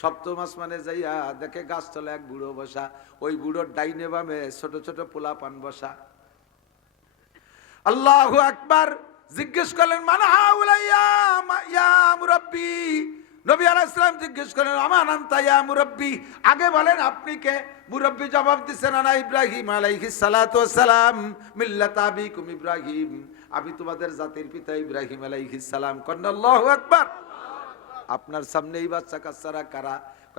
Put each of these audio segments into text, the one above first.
সপ্তম আসমানে যাইয়া দেখে গাছতলা এক বুড়ো বসা, ওই বুড়োর ডাইনে বামে ছোট ছোট পোলা পান বসা। আল্লাহু আকবার। জিজ্ঞেস করলেন মান হাউলা ইয়া মুরাব্বি। নবী আলাইহিস সালাম জিজ্ঞেস করলেন আমান আনতা ইয়া মুরাব্বি, আগে বলেন আপনি কে? মুরাব্বি জবাব দিচ্ছেন আনা ইব্রাহিম আলাইহিস সালাতু ওয়াস সালাম মিল্লাত আবিকুম ইব্রাহিম, আমি তোমাদের জাতির পিতা ইব্রাহিম আলাইহিস সালাম। কন্না আল্লাহু আকবার। আপনার সামনে এই বাচ্চা কাচ্চারা কারা?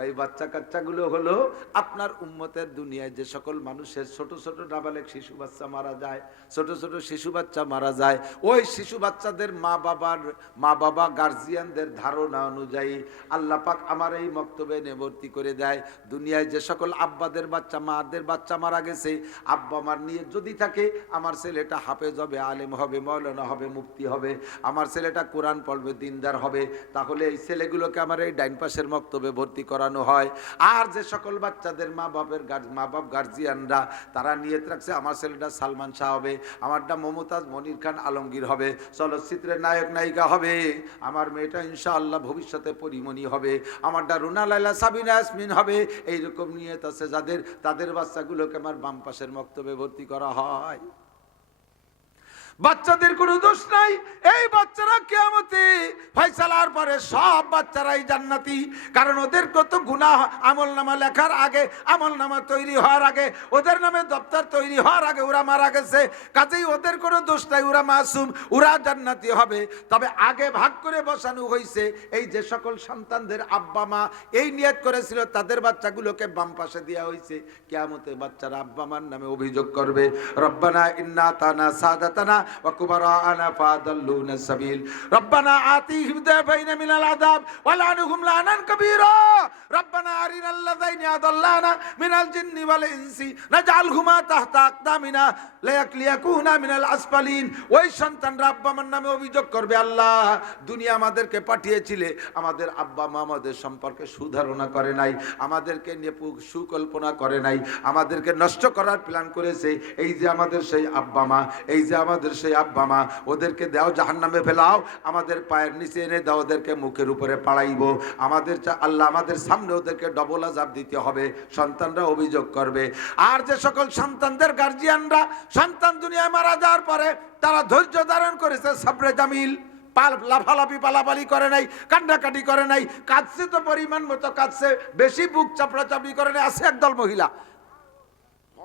এই বাচ্চা কাচ্চাগুলো হলো আপনার উম্মতের দুনিয়ায় যে সকল মানুষের ছোট ছোট নাবালেগ শিশু বাচ্চা মারা যায়, ছোট ছোট শিশু বাচ্চা মারা যায়, ওই শিশু বাচ্চাদের মা বাবা গার্জিয়ানদের ধারণা অনুযায়ী আল্লাহ পাক আমার এই বক্তব্যে নিবর্তি করে দেয়, দুনিয়ায় যে সকল আব্বাদের বাচ্চা মাদের বাচ্চা মারা গেছে, আব্বা মার নিয়ে যদি থাকে আমার ছেলেটা হাফেজ হবে, আলেম হবে, মৌলানা হবে, মুফতি হবে, আমার ছেলেটা কোরআন পড়বে, দিনদার হবে, তাহলে এই ছেলেগুলোকে আমার এই ডাইন পাশের বক্তব্যে ভর্তি করানো হয়। আর যে সকল বাচ্চাদের মা বাপ গার্জিয়ানরা তারা নিয়ত রাখছে আমার ছেলেটা সালমান শাহ হবে, আমারটা মমতাজ মনির খান আলমগীর হবে, চলচ্চিত্রের নায়ক নায়িকা হবে, আমার মেয়েটা ইনশাআল্লাহ ভবিষ্যতে পরিমণি হবে, আমারটা রুনা লাইলা সাবিনা ইয়াসমিন হবে, এইরকম নিয়ত আছে যাদের, তাদের বাচ্চাগুলোকে আমার বাম পাশের বক্তব্যে ভর্তি করা হয়। বাচ্চাদের কোনো দোষ নাই, এই বাচ্চারা কিয়ামতে ফয়সালার পরে সব বাচ্চারাই জান্নাতি, কারণ ওদের কত গুনাহ আমলনামা লেখার আগে, আমলনামা তৈরি হওয়ার আগে, ওদের নামে দপ্তর তৈরি হওয়ার আগে ওরা মারা গেছে, কাজেই ওদের কোনো দোষ নাই, ওরা মাসুম, ওরা জান্নাতি হবে। তবে আগে ভাগ করে বসানো হয়েছে এই যে সকল সন্তানদের আব্বা মা এই নিয়ত করেছিল তাদের বাচ্চাগুলোকে বাম পাশে দেওয়া হয়েছে, কিয়ামতে বাচ্চারা আব্বা মার নামে অভিযোগ করবে রব্বানা ইন্না তানা সাদাতানা وكبراءنا فاضلونا السبيل ربنا آتيهم ضعفين من العذاب ولعنهم لعنا كبيرا ربنا أرنا الذين أضلانا من الجن والإنس نجعلهما تحت أقدامنا ليكونا من الأسفلين। ওই সন্তানরা আব্বা মার নামে অভিযোগ করবে আল্লাহ দুনিয়া আমাদেরকে পাঠিয়েছিলে, আমাদের আব্বা মা আমাদের সম্পর্কে সুধারণা করে নাই, আমাদেরকে নিয়ে সুকল্পনা করে নাই, আমাদেরকে নষ্ট করার প্ল্যান করেছে, এই যে আমাদের সেই আব্বা মা, এই যে আমাদের সেই আব্বা মা, ওদেরকে দাও জাহান্নামে ফেলাও, আমাদের পায়ের নিচে এনে দাও, ওদেরকে মুখের উপরে পাড়াইবো, আমাদের আল্লাহ আমাদের সামনে ওদেরকে ডবল আযাব দিতে হবে। সন্তানরা অভিযোগ করবে। আর যে সকল সন্তানদের গার্জিয়ানরা সন্তান দুনিয়ায় মারা যাওয়ার পরে তারা ধৈর্য ধারণ করেছে, সাবরে জামিল, লাফালাফি পালাপালি করে নাই, কান্নাকাটি করে নাই, কাঁদছে তো পরিমাণ মতো কাঁদছে, বেশি বুক চাপড়াচাপড়ি করে নাই। আছে একদল মহিলা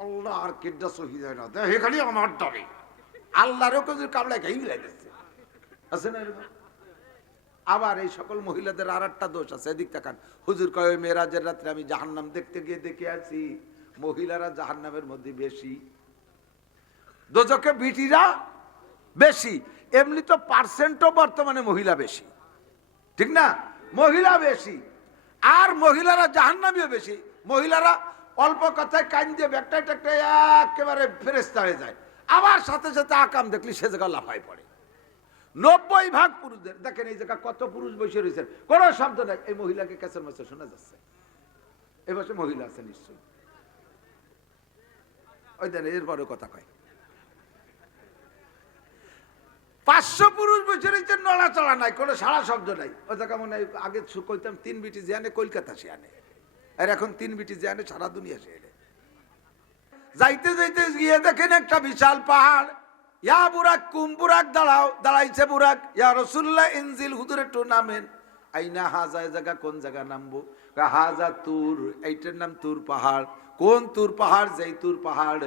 আল্লাহ আর কিডা সহি যায় না, এখানে আমার দাবি আল্লাহরও কিছু কামড়ায় গাই মিলাই দিচ্ছে, আছে না এরকম? আবার এই সকল মহিলাদের আর একটা দোষ আছে, এদিক তাকান। হুজুর কয় মেরাজের রাত্রে আমি জাহান্নাম দেখতে গিয়ে দেখে আছি, মহিলারা জাহান্নামের মধ্যে বেশি, দোজখে বিটিরা বেশি, এমনি তো পার্সেন্টও বর্তমানে মহিলা বেশি, ঠিক না? মহিলা বেশি, আর মহিলারা জাহান্নামীও বেশি। মহিলারা অল্প কথায় কান দিয়ে ব্যাগটায় ট্যাগটায় একেবারে ফেরেশতা হয়ে যায়, আবার সাথে সাথে আকাম দেখলি সে জায়গা লাফায় পড়ে। 90% পুরুষদের দেখেন এই জায়গা কত পুরুষ বসে রয়েছেন, কোনো শব্দ নাই, এই মহিলাকে ক্যাসের মাসে শোনা যাচ্ছে, এ বসে মহিলা আছে নিশ্চয়ই, ওই দেন এরপরে কথা কয়। 500 পুরুষ বসে রয়েছেন, নড়াচড়া নাই, কোনো সারা শব্দ নাই। ওই জায়গা মনে হয় আগে কইতাম 3 বিটি যে আনে কলকাতা সে আনে, আর এখন 3 বিটি যে আনে সারা দুনিয়া সে আনে। যাইতে যাইতে গিয়ে দেখেন একটা বিশাল পাহাড়, ইয়া বুরাক কুম, বুরাক দাঁড়াও, দাঁড়াইছে বুরাক, ইয়া রাসূলুল্লাহ ইনজিল, হুজুর একটু নামেন। আইনা হাজা, এই জায়গা কোন জায়গা নামবো? হাজা তুর, এইটার নাম তুর পাহাড়। কোন তুর পাহাড়? যেই তুর পাহাড়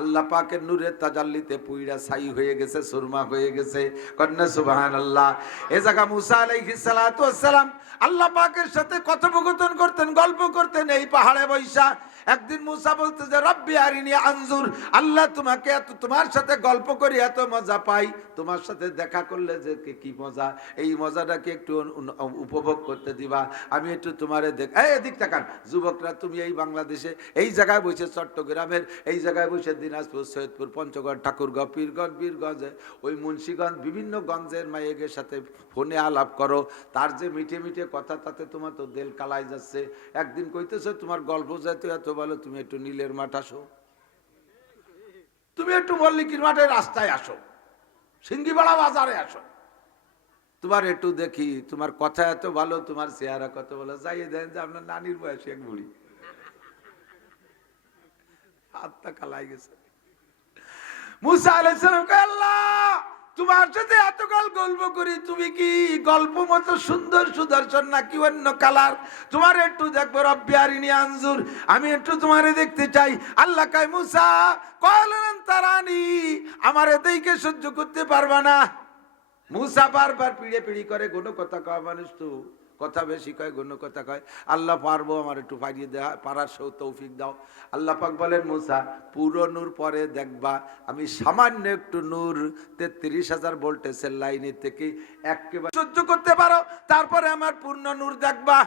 আল্লাহ পাকের নূরের তাজাল্লিতে পুইরা ছাই হয়ে গেছে, সুরমা হয়ে গেছে, কন্যা সুবহানাল্লাহ। এ জায়গা মুসা আলাইহিস সালাতু ওয়াস সালাম আল্লাহ পাকের সাথে কথোপকথন করতেন, গল্প করতেন এই পাহাড়ে বৈশা। একদিন মুসা বলতে যে রব্বি আরিনি আনজুর, আল্লাহ তোমাকে এত, তোমার সাথে গল্প করি এত মজা পাই, তোমার সাথে দেখা করলে যে কি মজা, এই মজাটাকে একটু উপভোগ করতে দিবা, আমি একটু তোমারে দেখ। এদিক তাকান যুবকরা, তুমি এই বাংলাদেশে এই জায়গায় বসে, চট্টগ্রামের এই জায়গায় বসে, দিনাজপুর, সৈয়দপুর, পঞ্চগড়, ঠাকুরগাঁও, পীরগঞ্জ, বীরগঞ্জে, ওই মুন্সিগঞ্জ, বিভিন্ন গঞ্জের মায়েদের সাথে ফোনে আলাপ করো, তার যে মিঠে মিঠে কথা, তাতে তোমার তো দেল কালাই যাচ্ছে। একদিন কইতেছে তোমার গল্প যাইতে এত বলো, তুমি একটু নীলের মাঠ আসো, তুমি একটু মল্লিকির মাঠে রাস্তায় আসো, সিঙ্গিপাড়া বাজারে আসো, তোমার একটু দেখি, তোমার কথা এত ভালো, তোমার চেহারা কত ভালো, যাইয়ে দেন যে আপনার নানির বয়সে এক বুড়ি। হাতটা কালাই গেছে। মুসা আলাইহিস সালাম কয়, আল্লাহ তোমার সাথে এতকাল গল্প করি, তুমি কি গল্প মতো সুন্দর সুদর্শন নাকি অন্য কালার? তোমার একটু দেখবো, রব্বি আরিনি আনজুর, আমি একটু তোমারে দেখতে চাই। আল্লাহ কয়, মুসা কয়লেন তারানি, আমারে দেখে সহ্য করতে পারবা না। মুসা বারবার পিড়ে পিড়ি করে, কোনো কথা কয় মানুষ তো কথা বেশি কয়, গণ্য কথা কয়। আল্লাহ পারবো, আমার একটু পারিয়ে দেওয়া পারার সৌ তৌফিক দাও। আল্লাহ পাক বলেন, মুসা পুরো নূর পরে দেখবা, আমি সামান্য একটু নূর 33,000 ভোল্টেজের লাইনের থেকে একেবারে সহ্য করতে পারো, তারপরে আমার পূর্ণ নূর দেখবা।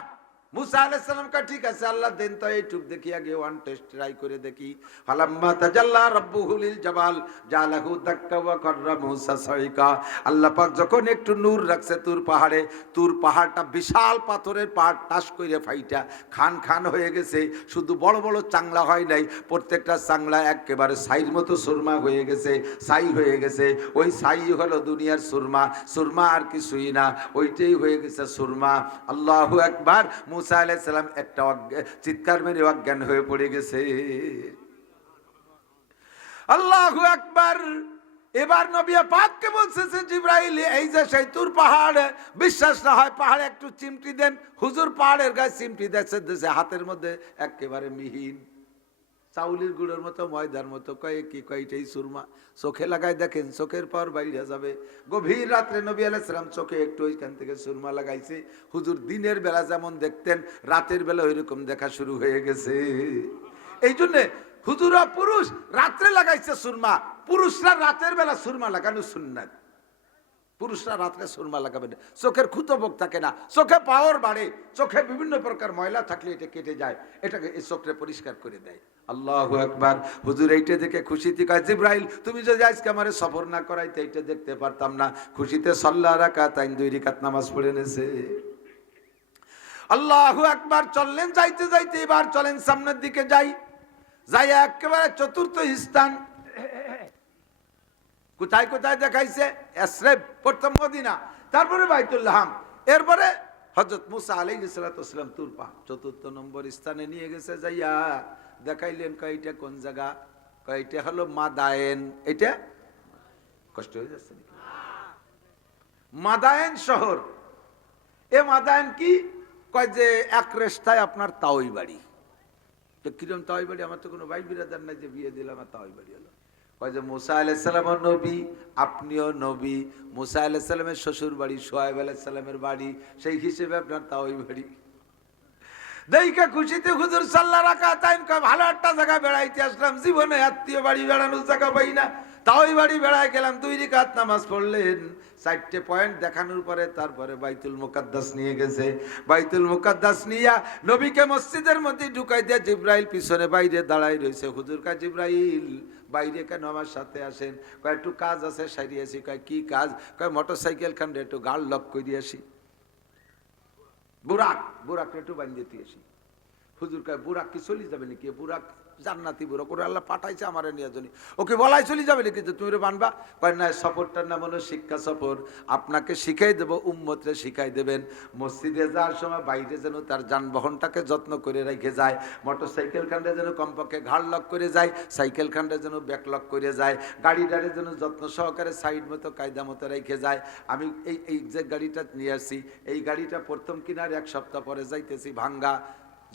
মুসা আলাইহিস সালাম কয়, ঠিক আছে আল্লাহ দেন তো এইটুক দেখি, আগে ওয়ান টেস্ট ট্রাই করে দেখি। ফালাম্মা তাজাল্লা রাব্বুহু লিল জাবাল জালাহু দাক্কা ওয়া কাররা মুসা সাইকা। আল্লাহ পাক যখন একটু নূর রাখছে তুর পাহাড়ে, তুর পাহাড়টা বিশাল পাথরের পাহাড়, টাস কইরে ফাইটা খান খান হয়ে গেছে। শুধু বড় বড় চাংলা হয় নাই, প্রত্যেকটা চাংলা একেবারে ছাইর মতো সুরমা হয়ে গেছে, ছাই হয়ে গেছে। ওই ছাই হলো দুনিয়ার সুরমা, সুরমা আর কিছুই না, ওইটাই হয়ে গেছে সুরমা। আল্লাহু আকবার। মুসা আলাইহিস সালাম একটা চিৎকার মেরে অজ্ঞান হয়ে পড়ে গেছে। আল্লাহু আকবার। এবার নবী পাককে বলছে, জিবরাইল এই যে সেই তুর পাহাড়, বিশ্বাস না হয় পাহাড়ে একটু চিমটি দেন। হুজুর পাহাড়ের গায়ে চিমটি দিয়েছে, হাতের মধ্যে একেবারে মিহিন চাউলের গুঁড়োর মতো, ময়দার মতো। কয়ে কি কয়টাই সুরমা, চোখে লাগাই দেখেন, চোখের পর বাইরে যাবে। গভীর রাত্রে নবী আলাইহিস সালাম চোখে একটু ওইখান থেকে সুরমা লাগাইছে। হুজুর দিনের বেলা যেমন দেখতেন, রাতের বেলা ওইরকম দেখা শুরু হয়ে গেছে। এই জন্যে হুজুরা পুরুষ রাত্রে লাগাইছে সুরমা, পুরুষরা রাতের বেলা সুরমা লাগানো সুন্নাত। পুরুষরা রাত্রে সুরমা লাগাবে না, চোখের খুঁতবক থাকে না, চোখে পাওয়ার বাড়ে, চোখে বিভিন্ন প্রকার ময়লা থাকলে এটা কেটে যায়, এটাকে এই চোখে পরিষ্কার করে দেয়। আল্লাহু আকবার। হুজুর এইটা দেখে খুশিতে কয়, জিবরাইল তুমি যদি আজকে আমারে সফর না করাইতে এইটা দেখতে পারতাম না। খুশিতে সাল্লা রাকাতাইন 2 রাকাত নামাজ পড়ে নেছে। আল্লাহু আকবার। চললেন, যাইতে যাইতে এবার চলেন সামনের দিকে যাই, যাই একেবারে চতুর্থ স্থান। কোথায় কোথায় দেখাইছে? এসরেব, প্রথম মদিনা, তারপরে বাইতুল্লাহ, এরপরে হযরত মুসা আলাইহিস সালাম তুর পাহাড়। চতুর্থ নম্বর স্থানে নিয়ে গেছে, যাইয়া দেখাইলেন, কয়টা কোন জায়গা? কয়টা হলো মাদায়েন। এটা কষ্ট হয়ে যাচ্ছে নাকি? মাদায়েন শহর। এ মাদায়েন কি? কয় যে এক রেস্তায় আপনার তাওই বাড়ি। তো কিরম তাওই বাড়ি? আমার তো কোনো ভাই বিরাদার নাই যে বিয়ে দিলাম আর তাওই বাড়ি হলো। কয় যে মুসা আলাইহিস সালাম নবী, আপনিও নবী, মুসা আলাইহিস সালামের শ্বশুর বাড়ি শুআয়ব আলাইহিস সালামের বাড়ি, সেই হিসেবে আপনার তাওই বাড়ি। দেখে খুশিতে হুজুর সাল্লা রাকাতাইন, কয় ভালো একটা জায়গা বেড়াইতে আসলাম, জীবনে আত্মীয় বাড়ি বেড়ানোর জায়গা পাই না, তাওই বাড়ি বেড়ায় গেলাম। 2 রাকাত নামাজ পড়লেন, 4টে পয়েন্ট দেখানোর পরে তারপরে বাইতুল মুকাদ্দাস নিয়ে গেছে। বাইতুল মুকাদ্দাস নিয়া নবীকে মসজিদের মধ্যে ঢুকাই দিয়ে জিবরাইল পিছনে বাইরে দাঁড়াই রয়েছে। হুজুর কয়, জিবরাইল বাইরে কেন আমার সাথে আসেন? কয় একটু কাজ আছে সারিয়েছি। কয় কি কাজ? কয় মোটরসাইকেল খান্ডে একটু গাড় লক করে আসি, বুরাক একটু বান্ধিয়ে দিয়েছি। হুজুর কয়, বুরাক কি চলে যাবে নাকি? বুরাক জান্নাতি বুরাক, ওরা আল্লাহ পাঠাইছে আমার নিয়ে জন্য, ওকে বলাই চলে যাবে নাকি যে তুমি বানবা? কয় না, সফরটার নাম হলো শিক্ষা সফর, আপনাকে শিখাই দেব, উম্মতরে শিখাই দেবেন। মসজিদে যাওয়ার সময় বাইরে যেন তার যানবাহনটাকে যত্ন করে রেখে যায়, মোটর সাইকেল খান্ডে যেন কমপক্ষে ঘাড় লক করে যায়, সাইকেল খান্ডে যেন ব্যাক লক করে যায়, গাড়িটারে যেন যত্ন সহকারে সাইড মতো কায়দা মতো রেখে যায়। আমি এই যে গাড়িটা নিয়ে আসছি, এই গাড়িটা প্রথম কিনার 1 সপ্তাহ পরে যাইতেছি ভাঙ্গা।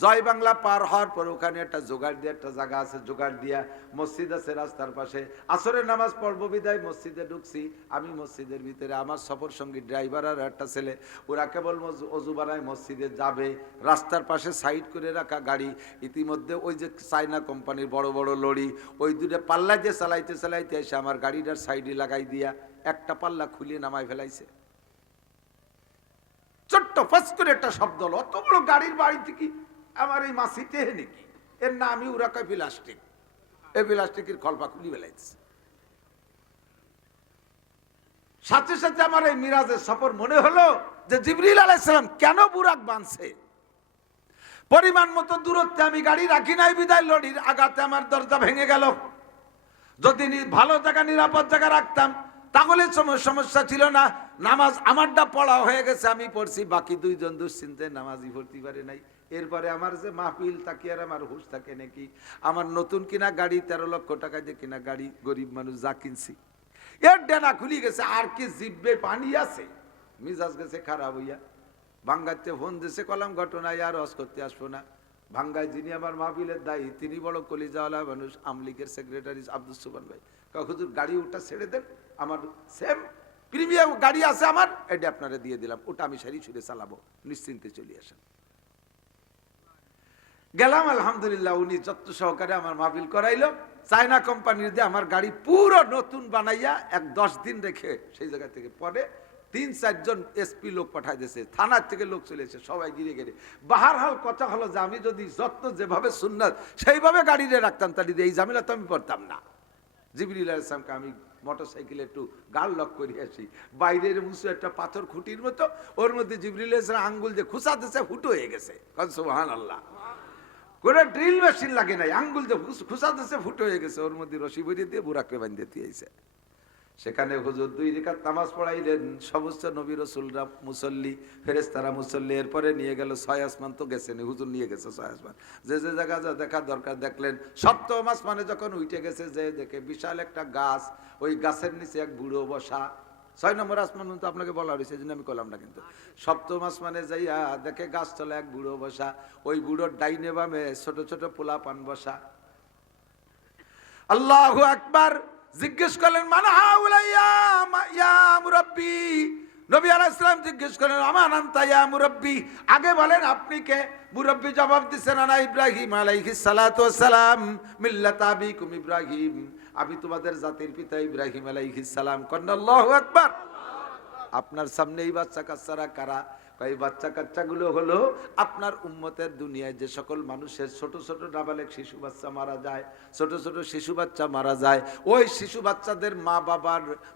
জয় বাংলা পার হওয়ার পর ওখানে একটা জোগাড় দিয়ে একটা জায়গা আছে, জোগাড় দিয়া মসজিদ আছে রাস্তার পাশে। আসরের নামাজ পড়বো বিদায় মসজিদে ঢুকছি। আমি মসজিদের ভিতরে, আমার সফর সঙ্গী ড্রাইভার আর একটা ছেলে, ওরা কেবল অজু বানায় মসজিদে যাবে। রাস্তার পাশে সাইড করে রাখা গাড়ি, ইতিমধ্যে ওই যে চায়না কোম্পানির বড় বড় লরি, ওই 2টে পাল্লা দিয়ে চালাইতে চালাইতে এসে আমার গাড়িটার সাইডে লাগাই দিয়া একটা পাল্লা খুলিয়ে নামায় ফেলাইছে। ছোট্ট ফাঁস করে একটা শব্দ হলো, অত বড় গাড়ির বাড়ি থেকে আমার এই মাসি টেহে নাকি? এর নামই ওরা কয় প্লাস্টিক। এই প্লাস্টিকের খলপা খুলি বেলাইছে। সাথে সাথে আমার এই মিরাজের সফর মনে হলো যে জিবরিল আলাইহিস সালাম কেন বুরাক বাঁধছে। পরিমাণ মতো দূরত্বে আমি গাড়ি রাখি নাই বিদায় লরির আঘাতে আমার দরজা ভেঙে গেল। যদি ভালো জায়গা, নিরাপদ জায়গা রাখতাম তাহলে সমস্যা ছিল না। নামাজ আমারটা পড়া হয়ে গেছে, আমি পড়ছি, বাকি দুইজন দুশ্চিন্তায় নামাজই পড়তে পারে নাই। এরপরে আমার যে মাহফিল থাকি আর আমার হুশ থাকে নাকি, আমার নতুন কিনা গাড়ি 13 লক্ষ টাকা দিয়ে কিনা গাড়ি, গরিব মানুষ যা কিনছি এর ডেনা খুলি গেছে, আর কি জিব্বে পানি আছে, মিজাজ গেছে খারাপ হইয়া। ভাঙ্গাতে ফোন দিছে, কলাম ঘটনায় আর হজ করতে আসবো না। ভাঙ্গায় যিনি আমার মাহফিলের দায়ী, তিনি বড় কলিজাওয়ালা মানুষ, আমলিগের সেক্রেটারি আব্দুল সুবহান ভাই। হুজুর গাড়ি ওটা ছেড়ে দেন, আমার সেম প্রিমিয়াম গাড়ি আছে আমার, এটা আপনারা দিয়ে দিলাম, ওটা আমি সারি ছুড়ে চালাবো, নিশ্চিন্তে চলে আসেন। গেলাম, আলহামদুলিল্লাহ উনি যত্ন সহকারে আমার মাহফিল করাইলো। চায়না কোম্পানির দিয়ে আমার গাড়ি পুরো নতুন বানাইয়া 10 দিন রেখে সেই জায়গা থেকে পরে 3-4 জন এসপি লোক পাঠাই দিয়েছে, থানার থেকে লোক চলে এসে সবাই গিরে গিরে। বাহারহাল কথা হলো যে আমি যদি যত্ন যেভাবে সুন্নাত সেইভাবে গাড়িতে রাখতাম, তাহলে এই ঝামেলা তো আমি করতাম না। জিবরিল আলাইহিস সালামকে আমি মোটরসাইকেলে একটু গাল লক করে আসি, বাইরের মুসু একটা পাথর খুঁটির মতো, ওর মধ্যে জিবরিল আলাইহিস সালাম আঙ্গুল যে খুঁচা দিয়েছে ফুটো হয়ে গেছে। সুবহানাল্লাহ। কোনো ড্রিল মেশিন লাগে নাই, আঙ্গুল যে খুঁচা দিয়েছে ফুটো হয়ে গেছে, ওর মধ্যে রশি ভরিয়ে দিয়ে বুরাকে বাঁধিয়ে দিয়েছে। সেখানে হুজুর 2 রাকাত নামাজ পড়াইলেন, সমস্ত নবী রাসূলরা মুসল্লি, ফেরেশতারা মুসল্লি। এরপরে নিয়ে গেল 6 আসমান, তো গেছেন হুজুর, নিয়ে গেছে 6 আসমান, যে যে জায়গা যা দেখার দরকার দেখলেন। 7ম আসমানে যখন উঠে গেছে, যে দেখে বিশাল একটা গাছ, ওই গাছের নিচে এক বুড়ো বসা। 6 নম্বর আসমান তো আপনাকে বলা হয়েছে, এই জন্য আমি করলাম না। কিন্তু 7ম আসমানে যাইয়া দেখে গাছ তলে এক বুড়ো বসা, ওই বুড়োর ডাইনে বামে ছোট ছোট পোলা পান বসা। আল্লাহু আকবার। জিজ্ঞেস করলেন মান হাউলাইয়া ইয়া মুরাব্বি, নবী আলাইহিস সালাম জিজ্ঞেস করলেন আমান আনতা ইয়া মুরাব্বি, আগে বলেন আপনি কে? মুরাব্বি জবাব দিচ্ছেন আনা ইব্রাহিম আলাইহিস সালাতু ওয়াস সালাম মিল্লাত আবিকুম ইব্রাহিম, আমি তোমাদের জাতির পিতা ইব্রাহিম আলাইহিস সালাম। কন্না আল্লাহু আকবার। আপনার সামনে এই বাচ্চা কাচ্চারা কারা? এই বাচ্চা কাচ্চাগুলো হলো আপনার উম্মতের দুনিয়ায় যে সকল মানুষের ছোট ছোট নাবালেগ শিশু বাচ্চা মারা যায়, ছোট ছোট শিশু বাচ্চা মারা যায়, ওই শিশু বাচ্চাদের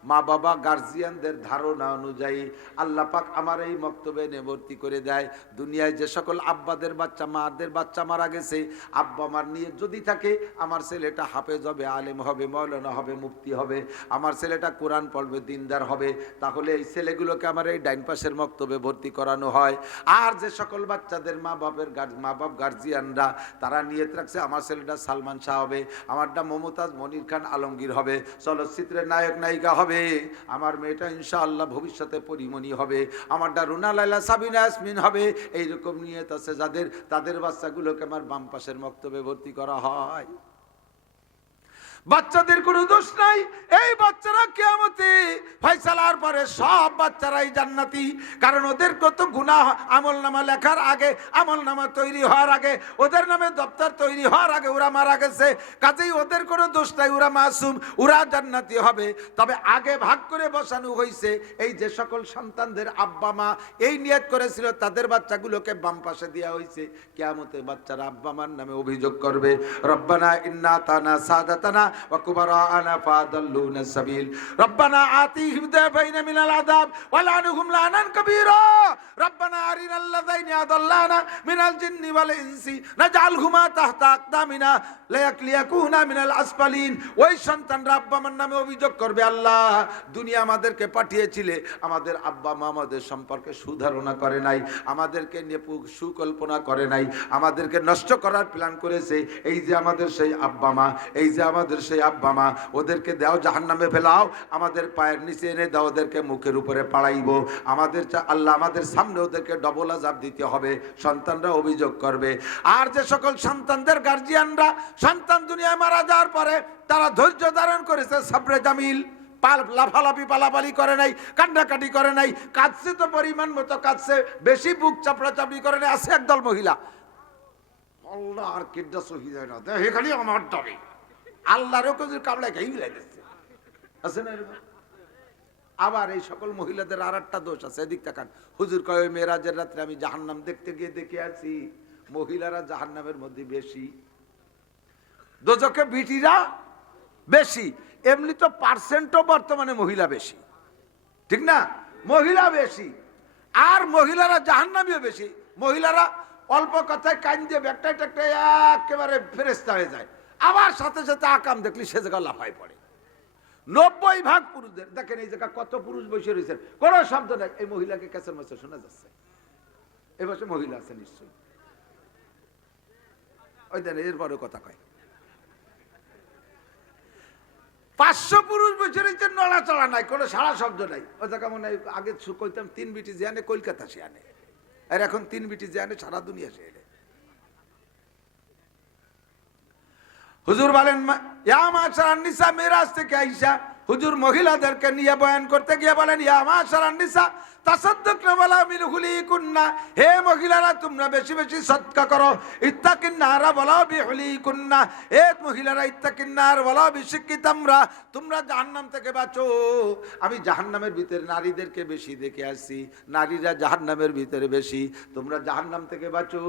মা বাবা গার্জিয়ানদের ধারণা অনুযায়ী আল্লাহ পাক আমার এই বক্তব্যে নিবর্তি করে দেয়, দুনিয়ায় যে সকল আব্বাদের বাচ্চা মাদের বাচ্চা মারা গেছে, আব্বা মার নিয়ে যদি থাকে আমার ছেলেটা হাফেজ হবে, আলেম হবে, মাওলানা হবে, মুফতি হবে, আমার ছেলেটা কোরআন পড়বে, দিনদার হবে, তাহলে এই ছেলেগুলোকে আমার এই ডাইন পাশের বক্তব্যে ভর্তি করা হয়। আর যে সকল বাচ্চাদের মা বাপ গার্জিয়ানরা তারা নিয়ত রাখছে আমার ছেলেটা সালমান শাহ হবে, আমারটা মমতাজ মনির খান আলমগীর হবে, চলচ্চিত্রের নায়ক নায়িকা হবে, আমার মেয়েটা ইনশাআল্লাহ ভবিষ্যতে পরিমণি হবে, আমারটা রুনা লাইলা সাবিনা ইয়াসমিন হবে, এইরকম নিয়ত আছে যাদের, তাদের বাচ্চাগুলোকে আমার বাম পাশের বক্তব্যে ভর্তি করা হয়। বাচ্চাদের কোনো দোষ নাই, এই বাচ্চারা কিয়ামতে ফয়সালার পরে সব বাচ্চারাই জান্নাতি, কারণ ওদের কত গুনাহ আমলনামা লেখার আগে, আমলনামা তৈরি হওয়ার আগে, ওদের নামে দপ্তর তৈরি হওয়ার আগে ওরা মারা গেছে, কাজেই ওদের কোনো দোষ নাই, ওরা মাসুম, ওরা জান্নাতি হবে। তবে আগে ভাগ করে বসানো হয়েছে, এই যে সকল সন্তানদের আব্বা মা এই নিয়ত করেছিল তাদের বাচ্চাগুলোকে বাম পাশে দেওয়া হয়েছে। কিয়ামতে বাচ্চারা আব্বা মার নামে অভিযোগ করবে, রব্বানা ইন্না তানা সাদাতানা وكبراءنا فاضلونا السبيل ربنا آتيهم ضعفين من العذاب ولعنهم لعنا كبيرا ربنا أرنا الذين أضلانا من الجن والإنس نجعلهما تحت أقدامنا ليكونا من الأسفلين। ওই সন্তানরা আব্বা মার নামে অভিযোগ করবে, আল্লাহ দুনিয়া আমাদেরকে পাঠিয়েছিলে, আমাদের আব্বা মা আমাদের সম্পর্কে সুধারণা করে নাই, আমাদেরকে নিয়ে সুকল্পনা করে নাই, আমাদেরকে নষ্ট করার প্ল্যান করেছে। এই যে আমাদের সেই আব্বা মা, এই যে আমাদের সেই আব্বা মা, ওদেরকে দাও জাহান্নামে ফেলাও, আমাদের পায়ের নিচে এনে দাও, ওদেরকে মুখের উপরে পাড়াইবো, আমাদের আল্লাহ আমাদের সামনে ওদেরকে ডবল আযাব দিতে হবে। সন্তানরা অভিযোগ করবে। আর যে সকল সন্তানদের গার্জিয়ানরা সন্তান দুনিয়ায় মারা যাওয়ার পরে তারা ধৈর্য ধারণ করেছে, সাবরে জামিল, লাফালাফি পালাপালি করে নাই, কান্নাকাটি করে নাই, কাঁদছে তো পরিমাণ মতো কাঁদছে, বেশি বুক চাপড়াচাপড়ি করে নাই। আছে একদল মহিলা, আল্লাহ আর কিডা সহি যায় না, এখানে আমার দাবি আল্লাহরও কিছু কামড়ায় খাই মিলাই দিচ্ছে, আছে না এরকম? আবার এই সকল মহিলাদের আর একটা দোষ আছে, এদিক তাকান। হুজুর কয় মেরাজের রাত্রে আমি জাহান্নাম দেখতে গিয়ে দেখে আছি, মহিলারা জাহান্নামের মধ্যে বেশি, দোজখে বিটিরা বেশি, এমনি তো পার্সেন্টও বর্তমানে মহিলা বেশি, ঠিক না? মহিলা বেশি, আর মহিলারা জাহান্নামীও বেশি। মহিলারা অল্প কথায় কান দিয়ে ব্যাগটায় টাকটায় একেবারে ফেরেস্তা হয়ে যায়, আবার সাথে সাথে আকাম দেখলি সে জায়গা লাফায় পড়ে। 90% পুরুষদের। দেখেন এই জায়গা কত পুরুষ বসে রয়েছেন, কোনো শব্দ নাই। এই মহিলাকে ক্যাসের মাসে শোনা যাচ্ছে, এই পাশে মহিলা আছে নিশ্চয়ই, ওই দেন এরপরে কথা কয়। 500 পুরুষ বসে রয়েছেন, নড়াচড়া নাই, কোনো সারা শব্দ নাই। ওই জায়গা মনে হয় আগে কইতাম 3 বিটি জিয়ানে কলকাতা সে আনে, আর এখন 3 বিটি জিয়ানে সারা দুনিয়া সে এনে। হুজুর বলেন ইয়া মাশারান নিসা, মিরাজ থেকে আইসা হুজুর মহিলাদেরকে নিয়ে বয়ান করতে গিয়ে বলেন ইয়া মাশারান নিসা তাসাদ্দাকনা ওয়ালা বিহুলিকুন্না, হে মহিলারা তোমরা বেশি বেশি সদকা করো। ইত্তাকিন্নারা ওয়ালা বিহুলিকুন্না, হে মহিলারা ইত্তাকিন্নার ওয়ালা বিশিক্কিতামরা, তোমরা জাহান্নাম থেকে বাঁচো। আমি জাহান্নামের ভিতরে নারীদেরকে বেশি দেখে আসছি, নারীরা জাহান্নামের ভিতরে বেশি, তোমরা জাহান্নাম থেকে বাঁচো।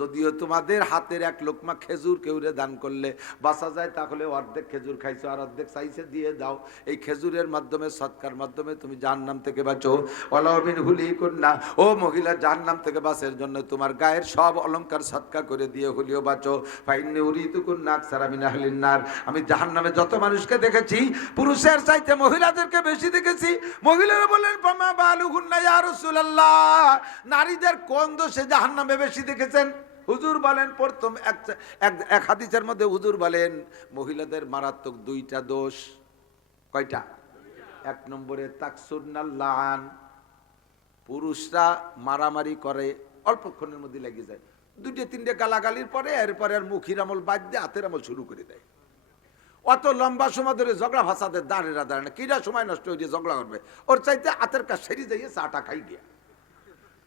যদিও তোমাদের হাতের 1 লোকমা খেজুর কেউরে দান করলে বাঁচা যায়, তাহলে অর্ধেক খেজুর খাইছো আর অর্ধেক চাইছে দিয়ে দাও। এই খেজুরের মাধ্যমে, সৎকার মাধ্যমে তুমি জাহান্নাম থেকে বাঁচো। ওয়ালাবিন হুলিকুন্না, ও মহিলা জাহান্নাম থেকে বাঁচার জন্য তোমার গায়ের সব অলংকার সৎকা করে দিয়ে হলিও বাঁচো। ফাইন্নি উরিতুকুন্না আকসারা মিন আহলিন নার, আমি জাহান্নামে যত মানুষকে দেখেছি পুরুষের চাইতে মহিলাদেরকে বেশি দেখেছি। মহিলারা বলেন ফামা বালুহুন্না ইয়া রাসূলুল্লাহ, নারীদের কোন দোষে জাহান্নামে বেশি দেখেছেন? হুজুর বলেন প্রথম এক হাদিসের মধ্যে হুজুর বলেন মহিলাদের মারাত্মক 2টা দোষ। কয়টা? 1 নম্বরে তাকসুরনাল লান, পুরুষরা মারামারি করে, অল্পক্ষণের মধ্যে লেগে যায়, 2-3টে গালাগালির পরে এরপরে আর মুখের আমল বাদ দিয়ে হাতের আমল শুরু করে দেয়। অত লম্বা সময় ধরে ঝগড়া ফাসাদের দাঁড়েরা দাঁড়ে না, কিরা সময় নষ্ট হয়ে ঝগড়া করবে, ওর চাইতে হাতের কাজ সেরে যাইয়ে চাটা খাই গিয়া।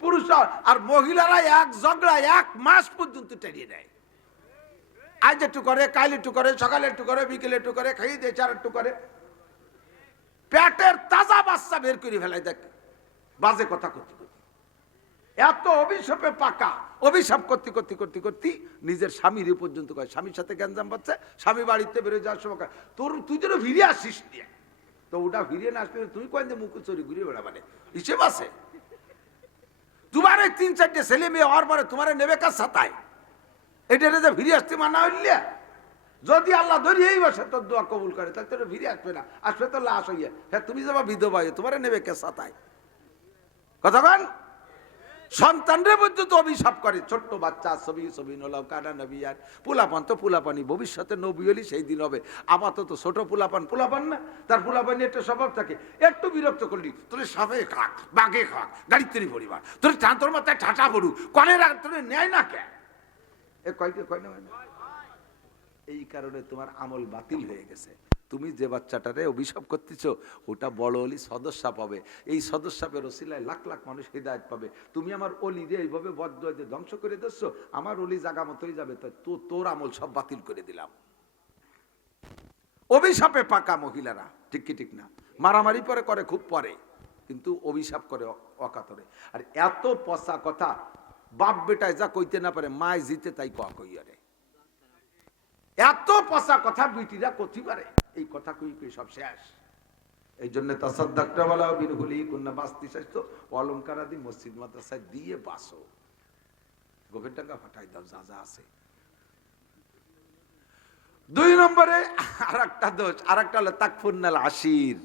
পুরুষ আর মহিলারা এক ঝগড়া 1 মাস পর্যন্ত টেরিয়ে দেয়। আজ একটু করে, কাল একটু করে, সকালে একটু করে, বিকেলে একটু করে, খাইয়ে দিয়ে 4 একটু করে, পেটের তাজা বাচ্চা বের করে ফেলাই। দেখ বাজে কথা করতে করতে এত অভিশাপে পাকা, অভিশাপ করতে করতে করতে করতে নিজের স্বামীর পর্যন্ত কয়, স্বামীর সাথে গ্যাঞ্জাম পাচ্ছে, স্বামী বাড়িতে বেরোয় যাওয়ার সময় তুই যেন ফিরে আসিস নিয়ে, তো ওটা ফিরিয়ে না আসলে তুই কয়েন যে মুখ চুরি ঘুরে বেড়াবানে হিসেব আছে। তোমার 3-4টে ছেলে মেয়ে হওয়ার পরে তোমার নেবে কাজ সাতায়, এটা যে ফিরে আসতে মানা হইলে, যদি আল্লাহ ধরিয়েই বসে তোর দোয়া কবুল করে তাহলে তোর ফিরে আসবে না, আসবে তো লাশ হইয়া। হ্যাঁ তুমি যাবা বিধবা হয়ে, তোমার নেবে কে সাতায়? কতক্ষণ সন্তানদের মধ্যে তো অভিশাপ করে, ছোট্ট বাচ্চা ছবি ছবি নলাও কানা নবী, আর পোলাপান তো পোলাপানি, ভবিষ্যতে নবী হলি সেই দিন হবে। আপাতত ছোট পোলাপান না, তার পোলাপানি একটা স্বভাব থাকে, একটু বিরক্ত করলি তোর সাপে খাক, বাঘে খাক, গাড়ির তৈরি পরিবার, তোর তোর মাথায় ঠাটা পড়ু, কনের তোর নেয় না কে, এ কয়কে কয় না। এই কারণে তোমার আমল বাতিল হয়ে গেছে। তুমি যে বাচ্চাটারে অভিশাপ করতেছ ওটা বড় অলি সদস্যা পাবে, এই সদস্যাপের ওসিলায় লাখ লাখ মানুষ হিদায়ত পাবে। তুমি আমার অলি দিয়ে এইভাবে বদদোয়া দিয়ে ধ্বংস করে দিচ্ছ, আমার অলি জায়গা মতোই যাবে, তো তোর আমল সব বাতিল করে দিলাম। অভিশাপে পাকা মহিলারা, ঠিক কি ঠিক না? মারামারি পরে করে খুব পরে, কিন্তু অভিশাপ করে অকাতরে। আর এত পচা কথা বাপ বেটায় যা কইতে না পারে মায় জিতে তাই কইয়ারে, এত পচা কথা বিটিরা কতি পারে, এই কথা কই কই সব শেষ। এই জন্য তাসাদ্দাকটা ওয়ালা বিহুলিকুন্না, বাস্তি স্বাস্থ্য অলংকার আদি মসজিদ মাদ্রাসায় দিয়ে বাসো, গোপের টাকা ফাটাই দাও যা যা আছে। 2 নম্বরে আরেকটা দোষ, আরেকটা হলো তাকফুরনাল আশির,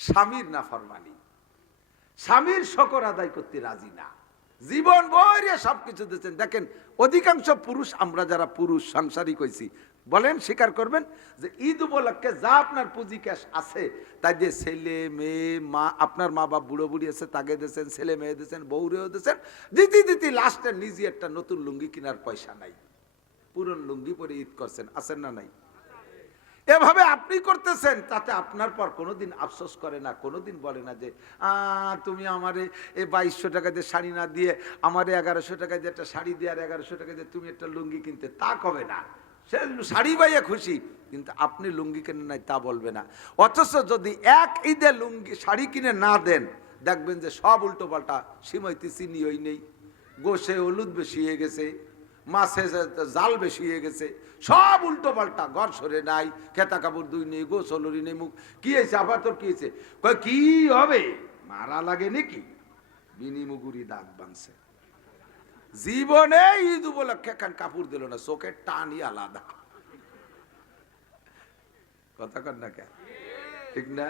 স্বামীর নাফরমানি, স্বামীর শকর আদায় করতে রাজি না, জীবন ভরে সবকিছু দিচ্ছেন। দেখেন অধিকাংশ পুরুষ, আমরা যারা পুরুষ সাংসারিক হয়েছি বলেন, স্বীকার করবেন যে ঈদ উপলক্ষে যা আপনার পুঁজি ক্যাশ আছে তাই দিয়ে ছেলে মেয়ে মা, আপনার মা বাপ বুড়ো বুড়ি আছে তাকে দিয়েছেন, ছেলে মেয়ে দিয়েছেন, বউরেও দিয়েছেন, দিতে লাস্টে নিজে একটা নতুন লুঙ্গি কেনার পয়সা নাই, পুরন লুঙ্গি পরে ঈদ করছেন, আছেন না নাই? এভাবে আপনি করতেছেন, তাতে আপনার পর কোনোদিন আফসোস করে না, কোনোদিন বলে না যে তুমি আমারে 2200 টাকা দিয়ে শাড়ি না দিয়ে আমারে 1100 টাকা দিয়ে একটা শাড়ি দিয়ে আর 1100 টাকা দিয়ে তুমি একটা লুঙ্গি কিনতে, তা কবে না। সে শাড়ি পাইয়ে খুশি, কিন্তু আপনি লুঙ্গি কেনেন নাই তা বলবে না। অথচ যদি এক ঈদে লুঙ্গি শাড়ি কিনে না দেন, দেখবেন যে সব উল্টো পাল্টা, সিমাইতে চিনি ওই নেই, গোশে হলুদ বেশি হয়ে গেছে, মাছে জাল বেশি হয়ে গেছে, সব উল্টো পাল্টা, ঘর সরে নাই, খেতা কাপড় দুই নেই, গোসলরি নেই, মুখ কি হয়েছে, আবার তোর কি হয়েছে, কি হবে, মারা লাগে নাকি, বিনি মুগুরি দাঁত বানছে। জীবনে ঈদ উপলক্ষে কাপড় দিল না, চোখের টানই আলাদা। কথা কর না কেন, ঠিক না?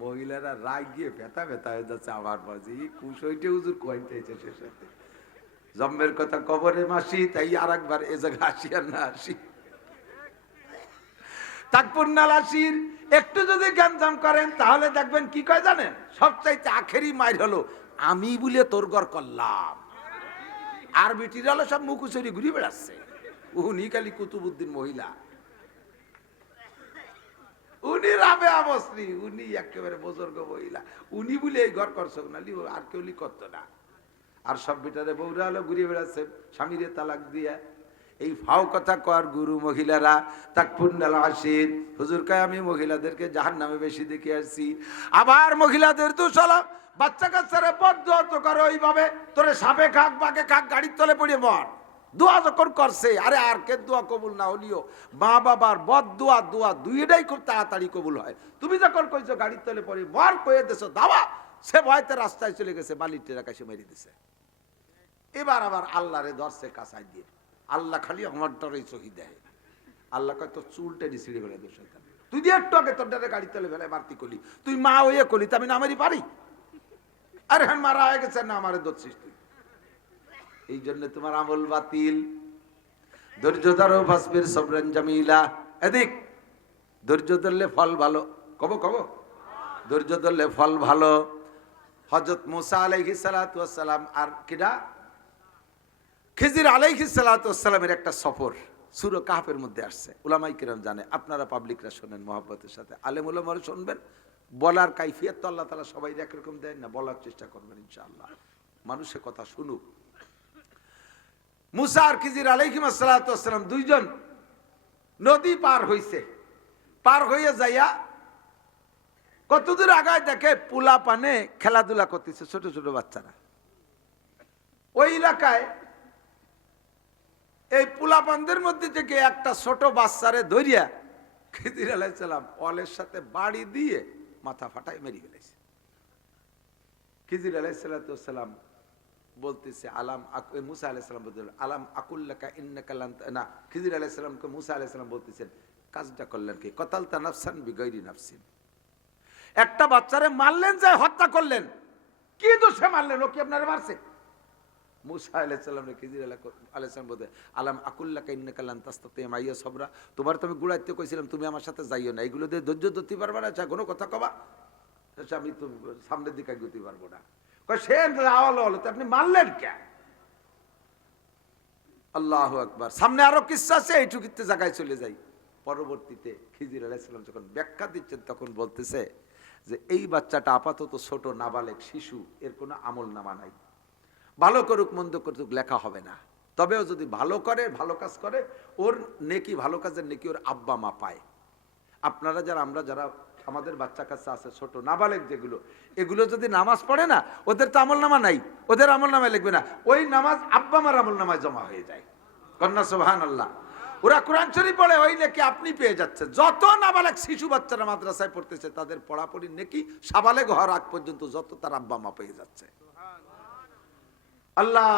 মহিলারা রাগ গিয়ে ব্যথা ব্যথা হয়ে যাচ্ছে আমার মাঝে কুশইটে হুজুর কইতেছে শেষে জম্মের কথা কবরে মাসি, তাই আর একবার এ জায়গায় আসি আর না আসি। তাকপুরনাল আসির একটু যদি গ্যাঞ্জাম করেন তাহলে দেখবেন কি কয় জানেন, সবচাইতে আখেরি মাইর হলো আমি বলে তোর ঘর করলাম। আর বেটিরা হলো সব মুখুচুরি ঘুরে বেড়াচ্ছে। উনি খালি কুতুবুদ্দিন মহিলা, উনি রাবে আবশ্রী, উনি একেবারে বুজুর্গ মহিলা, উনি বলে এই ঘর করছ না, আর কেউ করতো না। আর সব বেটারে বউরা হলো ঘুরে বেড়াচ্ছে স্বামীরে তালাক দিয়ে। এই ফাও কথা কর গুরু মহিলারা তাকপুরনাল আসির হুজুর কয় আমি মহিলাদেরকে জাহান্নামে বেশি দেখে আসছি। আবার মহিলাদের দোষ হলো বাচ্চা কাচ্চারে বদদুয়া তো করে ওইভাবে, তোরে সাপে খাক বাঘে খাক গাড়ির তলে পড়ে মর। দোয়া যখন করছে, আরে আর কে দোয়া কবুল না হলিও মা বাবার বদদুয়া দোয়া দুইটাই খুব তাড়াতাড়ি কবুল হয়। তুমি যখন কইছো গাড়ির তলে পড়ে মর কয়ে দেছো দাওয়া, সে ভয়তে রাস্তায় চলে গেছে, বালির টেরা কাছে মেরে দিছে। এবার আবার আল্লাহরে ধরছে কাঁচাই দিয়ে, আল্লাহ খালি আমার ডরেই চহি দেয়। আল্লাহ কয় তোর চুলটা ছিঁড়ে ফেলে দোষ, তুই দিয়ে একটু আগে তোর ডারে গাড়ি তলে ফেলে মারতি কলি, তুই মা হইয়ে কলি আমি না আমারই পারি? আরে হ্যাঁ মারা হয়ে গেছে না, আমারে ধরছিস তুই। এই জন্য তোমার আমল বাতিল। ধৈর্য ধরো ফাসবির সবরান জামিলা। এদিক ধৈর্য ধরলে ফল ভালো, কব কব ধৈর্য ধরলে ফল ভালো। হযরত মুসা আলাইহিস সালাতু ওয়াস সালাম আর কিডা খিজির আলাইহিস সালাতু ওয়াস সালামের একটা সফর সূরা কাহফের মধ্যে আসছে। উলামায়ে কিরাম জানে, আপনারা পাবলিকরা শুনেন মহব্বতের সাথে, আলেম উলামারা শুনবেন। বলার কাইফিয়ত তো আল্লাহ তাআলা সবাই একরকম দেন না, বলার চেষ্টা করবেন ইনশাআল্লাহ, মানুষের কথা শুনুক। মুসা আর খিজির আলাইহিস সালাতু ওয়াস সালাম দুইজন নদী পার হইছে, পার হইয়া যাইয়া কতদূর আগায় দেখে পোলা পানে খেলাধুলা করতেছে ছোট ছোট বাচ্চারা। ওই এলাকায় এই পোলাপানদের মধ্যে থেকে একটা ছোট বাচ্চারে ধরিয়া খিজির আলাইহিস সালাম অলের সাথে বাড়ি দিয়ে মাথা ফাটায় মেরে ফেলেছে। খিজির আলাইহিস সালাম বলতেছে আলাম, মুসা আলাইহিস সালাম বলতেছেন আলাম আকুল্লাকা ইন্নাকা লান না, খিজির আলাইহিস সালামকে মুসা আলাইহিস সালাম বলতেছেন কাজটা করলেন কি, কতালতা নাফসান বিগাইরি নাফসিন, একটা বাচ্চারে মারলেন, যায় হত্যা করলেন, কি দোষে মারলেন, ও কি আপনারে মারছে? মুসা আলাইহিস সালাম খিজির আলাইহিস সালাম বলতে আলাম আকুল্লাকা ইন্নাকা লান তাসতাতিয়া মাইয়া সবরা, তোমার তো আমি গুড়াইতে কইছিলাম তুমি আমার সাথে যাইও না, এগুলো দিয়ে ধৈর্য ধরতে পারবে না, আচ্ছা কোনো কথা কবা, আমি তো সামনের দিকে গতি পারবো না। সে আপনি মারলেন কেন? আল্লাহু আকবার। সামনে আরো কিসসা আছে, এইটুকুতে জায়গায় চলে যাই। পরবর্তীতে খিজির আলাইহিস সালাম যখন ব্যাখ্যা দিচ্ছেন তখন বলতেছে যে এই বাচ্চাটা আপাতত ছোট নাবালেগ শিশু, এর কোনো আমল নামা নাই, ভালো করুক মন্দ করুক লেখা হবে না, তবেও যদি ভালো করে ভালো কাজ করে ওর নেকি, ভালো কাজের নেকি ওর আব্বা মা পায়। আপনারা যারা আমরা যারা আমাদের বাচ্চা কাচ্চা আছে ছোট নাবালেগ যেগুলো, এগুলো যদি নামাজ পড়ে না, ওদের তো আমল নামা নাই, ওদের আমল নামায় লিখবে না, ওই নামাজ আব্বা মার আমল নামায় জমা হয়ে যায়। কন্যা সুবহানাল্লাহ। ওরা কোরআন শরীফ পড়ে, ওই নেকি আপনি পেয়ে যাচ্ছেন। যত নাবালেগ শিশু বাচ্চারা মাদ্রাসায় পড়তেছে তাদের পড়াপড়ির নেকি সাবালেগ হওয়ার আগ পর্যন্ত যত তার আব্বা মা পেয়ে যাচ্ছে। আল্লাহ,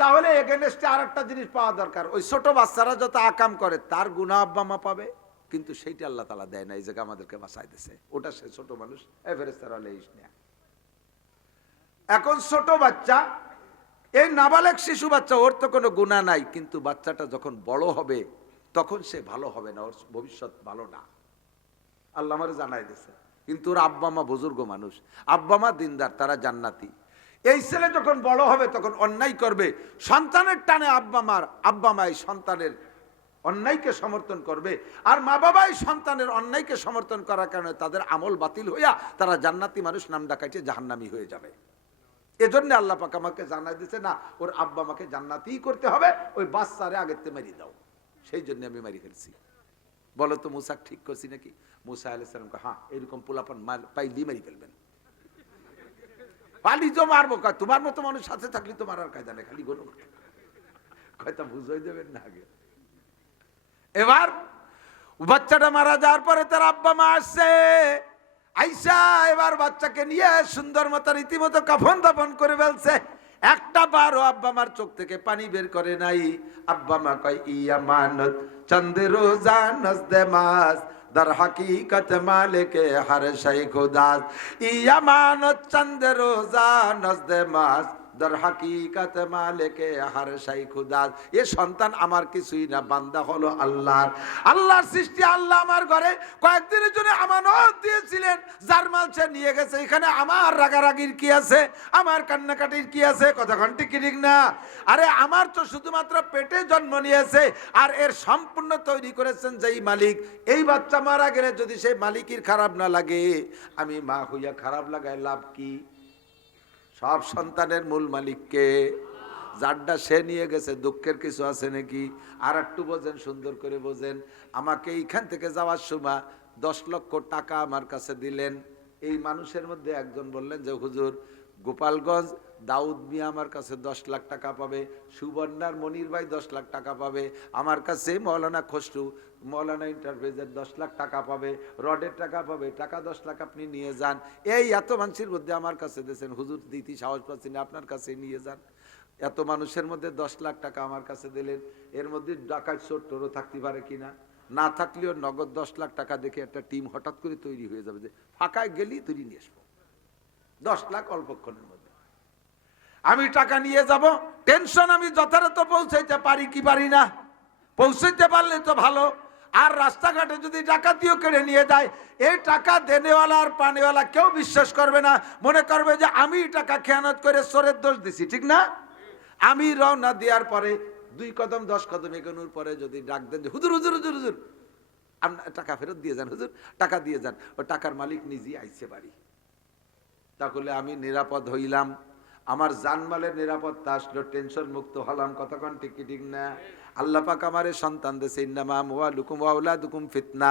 তাহলে এগেনস্টে আর একটা জিনিস পাওয়া দরকার, ওই ছোট বাচ্চারা যত আকাম করে তার গুনাহ আব্বা মা পাবে, কিন্তু সেইটা আল্লাহ তাআলা দেয় না, এই জায়গা আমাদেরকে বাঁচাই দিয়েছে। ওটা সে ছোট মানুষ ফেরেশতারা লেইস না। এখন ছোট বাচ্চা, এই নাবালেগ শিশু বাচ্চা, ওর তো কোনো গুনাহ নাই, কিন্তু বাচ্চাটা যখন বড় হবে তখন সে ভালো হবে না, ওর ভবিষ্যৎ ভালো না, আল্লাহ আমারে জানাই দিয়েছে। কিন্তু ওর আব্বা মা বুজুর্গ মানুষ, আব্বা মা দিনদার, তারা জান্নাতি। এই ছেলে যখন বড় হবে তখন অন্যায় করবে, সন্তানের টানে আব্বা মা এই সন্তানের অন্যায়কে সমর্থন করবে, আর মা বাবাই সন্তানের অন্যায়কে সমর্থন করার কারণে তাদের আমল বাতিল হইয়া তারা জান্নাতি মানুষ নাম ডাকাইতে জাহান্নামী হয়ে যাবে। এজন্য আল্লাহ পাক আমাকে জানাই দিয়েছে, না ওর আব্বা মাকে জান্নাতিই করতে হবে, ওই বাচ্চারে আগেতে মেরে দাও। সেই জন্য আমি মেরে ফেলছি। বলো তো মুসা ঠিক করছি নাকি? মুসা আলাইহিস সালামকে হ্যাঁ এরকম পোলাপান পাইলি মেরে ফেলবেন। পালি তো মারবো, তোমার মতো মানুষ সাথে থাকলে তোমার আর কায়দা নেই, খালি গরু কয়টা বুঝাই দেবেন না আগে। এবার বাচ্চাটা মারা যাওয়ার পরে তার আব্বা মা আসছে, আইসা এবার বাচ্চাকে নিয়ে সুন্দর মতো রীতিমতো কাফন দাফন করে ফেলছে। একটা বারও আব্বা মার চোখ থেকে পানি বের করে নাই। আব্বা মা কয় ইয়া মানত চন্দ্র রোজা নজদে মাস দর হাকিকত মালিকে হর শাই খুদাস ইয়ামানত চন্দ রোজা নজদে মাস দর হাকিকত মালিকে হর শাই খুদাস। এ সন্তান আমার কিছুই না, বান্দা হলো আল্লাহর। আল্লাহর সৃষ্টি। আল্লাহ আমার ঘরে কয়েকদিনের জন্য আমানত দিয়েছিলেন, যার মাল সে নিয়ে গেছে। এখানে আমার রাগারাগির কি আছে, আমার কান্নাকাটির কি আছে? কতক্ষণ ঠিক না? আরে আমার তো শুধুমাত্র পেটে জন্ম নিয়েছে, আর এর সম্পূর্ণ তৈরি করেছেন যেই মালিক। এই বাচ্চা মারা গেলে যদি সেই মালিকের খারাপ না লাগে, আমি মা হইয়া খারাপ লাগায় লাভ কি? সব সন্তানের মূল মালিককে, যারটা সে নিয়ে গেছে, দুঃখের কিছু আছে নাকি? আর একটু বোঝেন, সুন্দর করে বোঝেন। আমাকে এইখান থেকে যাওয়ার সময় 10 লক্ষ টাকা আমার কাছে দিলেন। এই মানুষের মধ্যে একজন বললেন যে হুজুর, গোপালগঞ্জ দাউদ মিয়া আমার কাছে 10 লাখ টাকা পাবে, সুবর্ণার মনির ভাই 10 লাখ টাকা পাবে, আমার কাছে মৌলানা খসরু মৌলানা ইন্টারপ্রাইজের 10 লাখ টাকা পাবে, রডের টাকা পাবে, টাকা 10 লাখ আপনি নিয়ে যান। এই এত মানুষের মধ্যে আমার কাছে দিয়েছেন, হুজুর দিতে সাহস পাচ্ছি না, আপনার কাছে নিয়ে যান। এত মানুষের মধ্যে 10 লাখ টাকা আমার কাছে দিলেন, এর মধ্যে ডাকাত চোরও থাকতে পারে কিনা? না থাকলেও নগদ 10 লাখ টাকা দেখে একটা টিম হঠাৎ করে তৈরি হয়ে যাবে, যে ফাঁকায় গেলেই তৈরি নিয়ে আসবো। 10 লাখ অল্পক্ষণের মধ্যে আমি টাকা নিয়ে যাব। টেনশন, আমি যথাযথ পৌঁছাইতে পারি কি পারি না? পৌঁছাইতে পারলে তো ভালো। আর রাস্তাঘাটে যদি ডাকাতিও কেড়ে নিয়ে যায়, এই টাকা দেনেওয়ালা আর পানেওয়ালা কেউ বিশ্বাস করবে না, মনে করবে যে আমি টাকা খেয়ানত করে চোরের দোষ দিছি, ঠিক না? আমি রওনা দেওয়ার পরে 2 কদম 10 কদম এগোনোর পরে যদি ডাক দেন যে হুজুর হুজুর হুজুর হুজুর আপনার টাকা ফেরত দিয়ে যান, হুজুর টাকা দিয়ে যান, ও টাকার মালিক নিজেই আইছে বাড়ি, তাহলে আমি নিরাপদ হইলাম, আমার জানমালের নিরাপত্তা আসলো, টেনশন মুক্ত হলাম। কতক্ষণ ঠিক না? আল্লাহ পাক আমারে সন্তান দেশে, ইন্নামা আমওয়ালুকুম ওয়া আওলাদুকুম ফিতনা।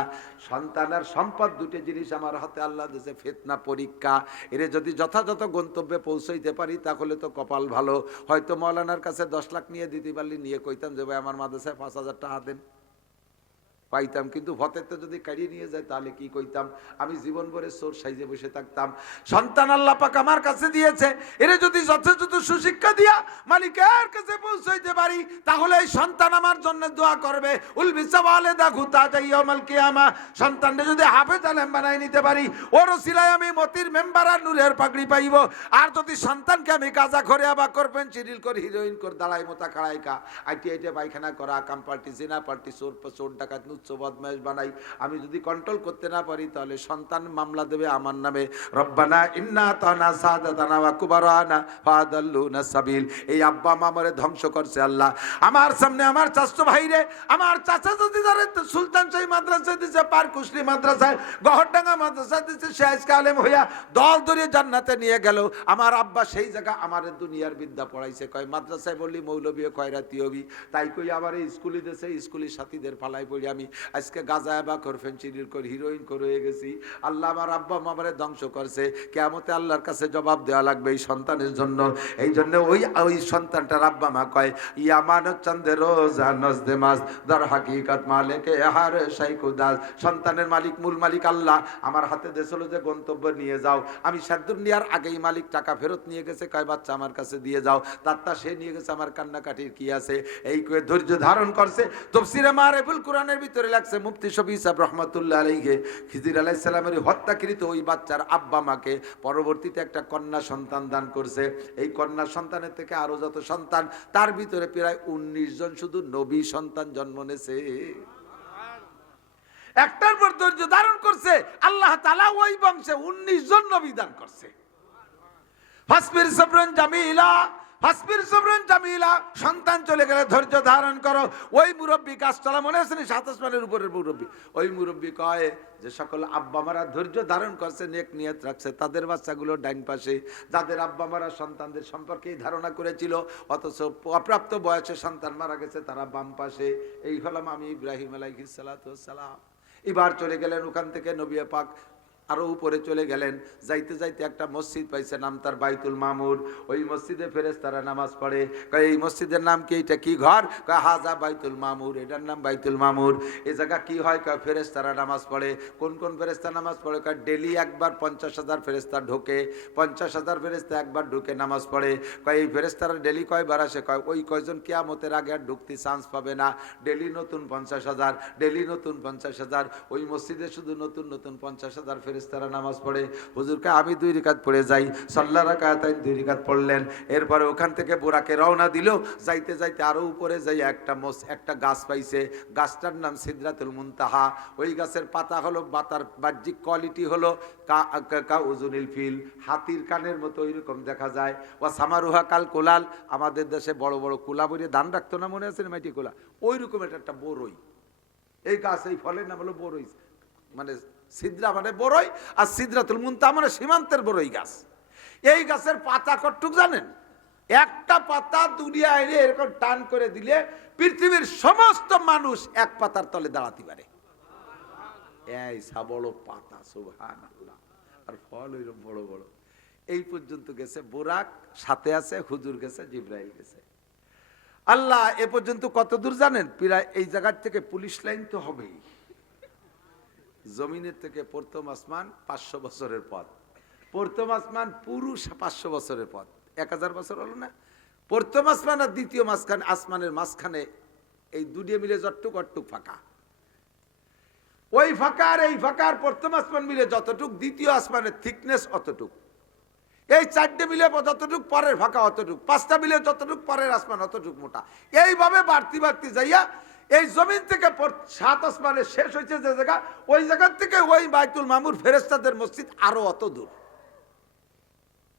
সন্তান আর সম্পদ দুটো জিনিস আমার হাতে আল্লাহ দেশে ফিতনা, পরীক্ষা। এর যদি যথাযথ গন্তব্যে পৌঁছাইতে পারি তাহলে তো কপাল ভালো। হয়তো মৌলানার কাছে 10 লাখ নিয়ে দিতে পারলি, নিয়ে কইতাম যে ভাই আমার মাদ্রাসায় 5000 টাকা দেন, পাইতাম। কিন্তু ভতেতে যদি কাড়িয়ে নিয়ে যায় তাহলে কি কইতাম? আমি জীবন ভরে চোর সাইজে বসে থাকতাম। সন্তান আল্লাহ পাক আমার কাছে দিয়েছে, এর যদি যথাযথ সুশিক্ষা দিয়া মালিকের কাছে পৌঁছাইতে পারি তাহলে এই সন্তান আমার জন্য দোয়া করবে। উলবিসা ওয়ালিদা গুতা ইয়াউমাল কিয়ামা। সন্তানকে যদি হাফেজ আলেম বানাই নিতে পারি, ওর ওসিলায় আমি মতির মেম্বার আর নূরের পাগড়ি পাইব। আর যদি সন্তানকে আমি গাঁজা করে আবা করবেন, চিরিল করে, হিরোইন করে, দাঁড়াই মোতা খাড়াই কা, আইটি পায়খানা করা, কাম পার্টি, জিনা পার্টি, চোর ডাকাত বদমাইশ বানাই, আমি যদি কন্ট্রোল করতে না পারি তাহলে সন্তান মামলা দেবে আমার নামে। রব্বানা ইন্না তানা সাদাতানা ওয়া কুবারানা ফাদাল্লুনা সাবিল। এই আব্বা মা আমারে ধ্বংস করছে আল্লাহ। আমার সামনে আমার চাচা ভাইরে, আমার চাচা যদি ধরে সুলতান শাহী মাদ্রাসা দিছে, পারকুশলি মাদ্রাসায়, গহরডাঙ্গা মাদ্রাসা দিছে, শেষ আলেম হইয়া দল ধরে জান্নাতে নিয়ে গেল। আমার আব্বা সেই জায়গা আমার দুনিয়ার বিদ্যা পড়াইছে, কয় মাদ্রাসায় বললি মৌলবী খয়রাতি হবি, তাই কই আমার স্কুলে দিছে, স্কুলের সাথীদের ফালাই পড়ি আমি আজকে গাঁজা বা করফেন, চিনির করে, হিরোইন করে হয়ে গেছি। আল্লাহ আমার আব্বা মামারে ধ্বংস করছে, কিয়ামতে আল্লাহর কাছে জবাব দেওয়া লাগবে এই সন্তানের জন্য। এই জন্য ওই সন্তানটার আব্বা মা কয়, ইয়ামানত চন্দের রোজা নজদে মাস দর হাকিকত মালিকে হার শাইখুদাস। সন্তানের মালিক, মূল মালিক আল্লাহ। আমার হাতে দেছিল যে গন্তব্য নিয়ে যাও, আমি সাদ্দুর নেওয়ার আগেই মালিক টাকা ফেরত নিয়ে গেছে, কয় বাচ্চা আমার কাছে দিয়ে যাও, তারটা সে নিয়ে গেছে, আমার কান্নাকাটির কি আছে? এই কয়ে ধৈর্য ধারণ করছে। তাফসীরে মারিফুল কোরআনের ভিতরে লাগছে, মুফতি শফি সাহেব রহমাতুল্লাহ আলাইহি খিজির আলাইহিস সালামের হত্যাকৃত ওই বাচ্চার আব্বা মাকে পরবর্তীতে একটা কন্যা সন্তান দান করছে। এই কন্যা সন্তানের থেকে আরো যত সন্তান, তার ভিতরে প্রায় 19 জন শুধু নবী সন্তান জন্ম নেছে। একটার পর ধৈর্য ধারণ করছে, আল্লাহ তাআলা ওই বংশে 19 জন নবী দান করছে। ফাসবির সাবরান জামিলা, ফাসবির সাবরান জামিলা। সন্তান চলে গেলে ধৈর্য ধারণ করো। ওই মুরব্বী কাজতলা মনে আছে না, 27 মাইলের উপরের মুরব্বী, ওই মুরব্বী কয় যে সকল আব্বা মারা ধৈর্য ধারণ করছে, নেক নিয়ত রাখছে, তাদের বাচ্চাগুলো ডাইন পাশে, যাদের আব্বা মারা সন্তানদের সম্পর্কে ধারণা করেছিল অথচ অপ্রাপ্ত বয়সে সন্তান মারা গেছে, তারা বাম পাশে। এই হলাম আমি ইব্রাহিম আলাইহিস সালাতু ওয়াস সালাম। এবার চলে গেলেন ওখান থেকে নবী পাক আরো উপরে চলে গেলেন, যাইতে যাইতে একটা মসজিদ পাইছে, নাম তার বাইতুল মামুর। ওই মসজিদে ফেরেশতারা নামাজ পড়ে। কয় এই মসজিদের নাম কি, এটা কি ঘর? কয় হাজা বাইতুল মামুর, এটার নাম বাইতুল মামুর। এই জায়গা কি হয়? কয় ফেরেশতারা নামাজ পড়ে। কোন কোন ফেরেশতা নামাজ পড়ে? কয় ডেলি একবার 50,000 ফেরেশতা ঢোকে, 50,000 ফেরেশতা একবার ঢুকে নামাজ পড়ে। কয় এই ফেরেশতারা ডেলি কয়বার আসে? কয় ওই কয়জন কিয়ামতের আগে আর ঢুকতে চান্স পাবে না, ডেলি নতুন 50,000, ডেলি নতুন 50,000। ওই মসজিদে শুধু নতুন নতুন 50,000 ফেরেশতারা নামাজ পড়ে। হুজুরকে আমি 2 রাকাত পড়ে যাই, সাল্লা রাকাতাইন 2 রাকাত পড়লেন। এরপরে ওখান থেকে বোরাকে রওনা দিল। যাইতে যাইতে আরো উপরে যাই একটা গাছ পাইছে, গাছটার নাম সিদরাতুল মুনতাহা। ওই গাছের পাতা হলো, পাতার বাহ্যিক কোয়ালিটি হলো কাউজুনিল ফিল, হাতির কানের মতো ওইরকম দেখা যায়। ও সামারুহা কাল কোলাল, আমাদের দেশে বড় বড় কুলা বইয়ে ধান রাখতো না, মনে আছে মাটি কোলা, ওই রকম একটা বড়ই। এই গাছ, এই ফলের নাম হলো বড়ই, মানে সিদরা মানে বড়ই, আর সিদরাতুল মুনতাহা মানে সীমান্তের বড়ই গাছ। এই গাছের পাতা কতটুক জানেন? একটা পাতা দুনিয়ায় এরকম টান করে দিলে পৃথিবীর সমস্ত মানুষ এক পাতার তলে দাঁড়াতে পারে। এই বড় পাতা, সুবহানাল্লাহ। আর ফল ওইরকম বড় বড়। এই পর্যন্ত গেছে বোরাক, সাথে আছে হুজুর গেছে, জিবরাইল গেছে। আল্লাহ এ পর্যন্ত কত দূর জানেন? প্রায় এই জায়গার থেকে পুলিশ লাইন তো হবেই। জমিনের থেকে প্রথম আসমান 500 বছরের পথ, প্রথম আসমান পুরো 500 বছরের পথ, 1000 বছর হলো না? প্রথম আসমান আর দ্বিতীয় আসমানের মাঝখানে এই দুটিয়ে মিলে যতটুক অটটুক ফাঁকা। ওই ফাঁকা আর এই ফাঁকা আর প্রথম আসমান মিলে যতটুক, দ্বিতীয় আসমানের থিকনেস অতটুক। এই 4টে মিলে যতটুক, পরের ফাঁকা অতটুক, 5টা মিলে যতটুক, পরের আসমান অতটুক মোটা। এইভাবে বাড়তি বাড়তি যাইয়া এই জমিন থেকে 7 আসমানে শেষ হয়েছে যে জায়গা, ওই জায়গার থেকে ওই বাইতুল মামুর ফেরেশতাদের মসজিদ আরো অত দূর।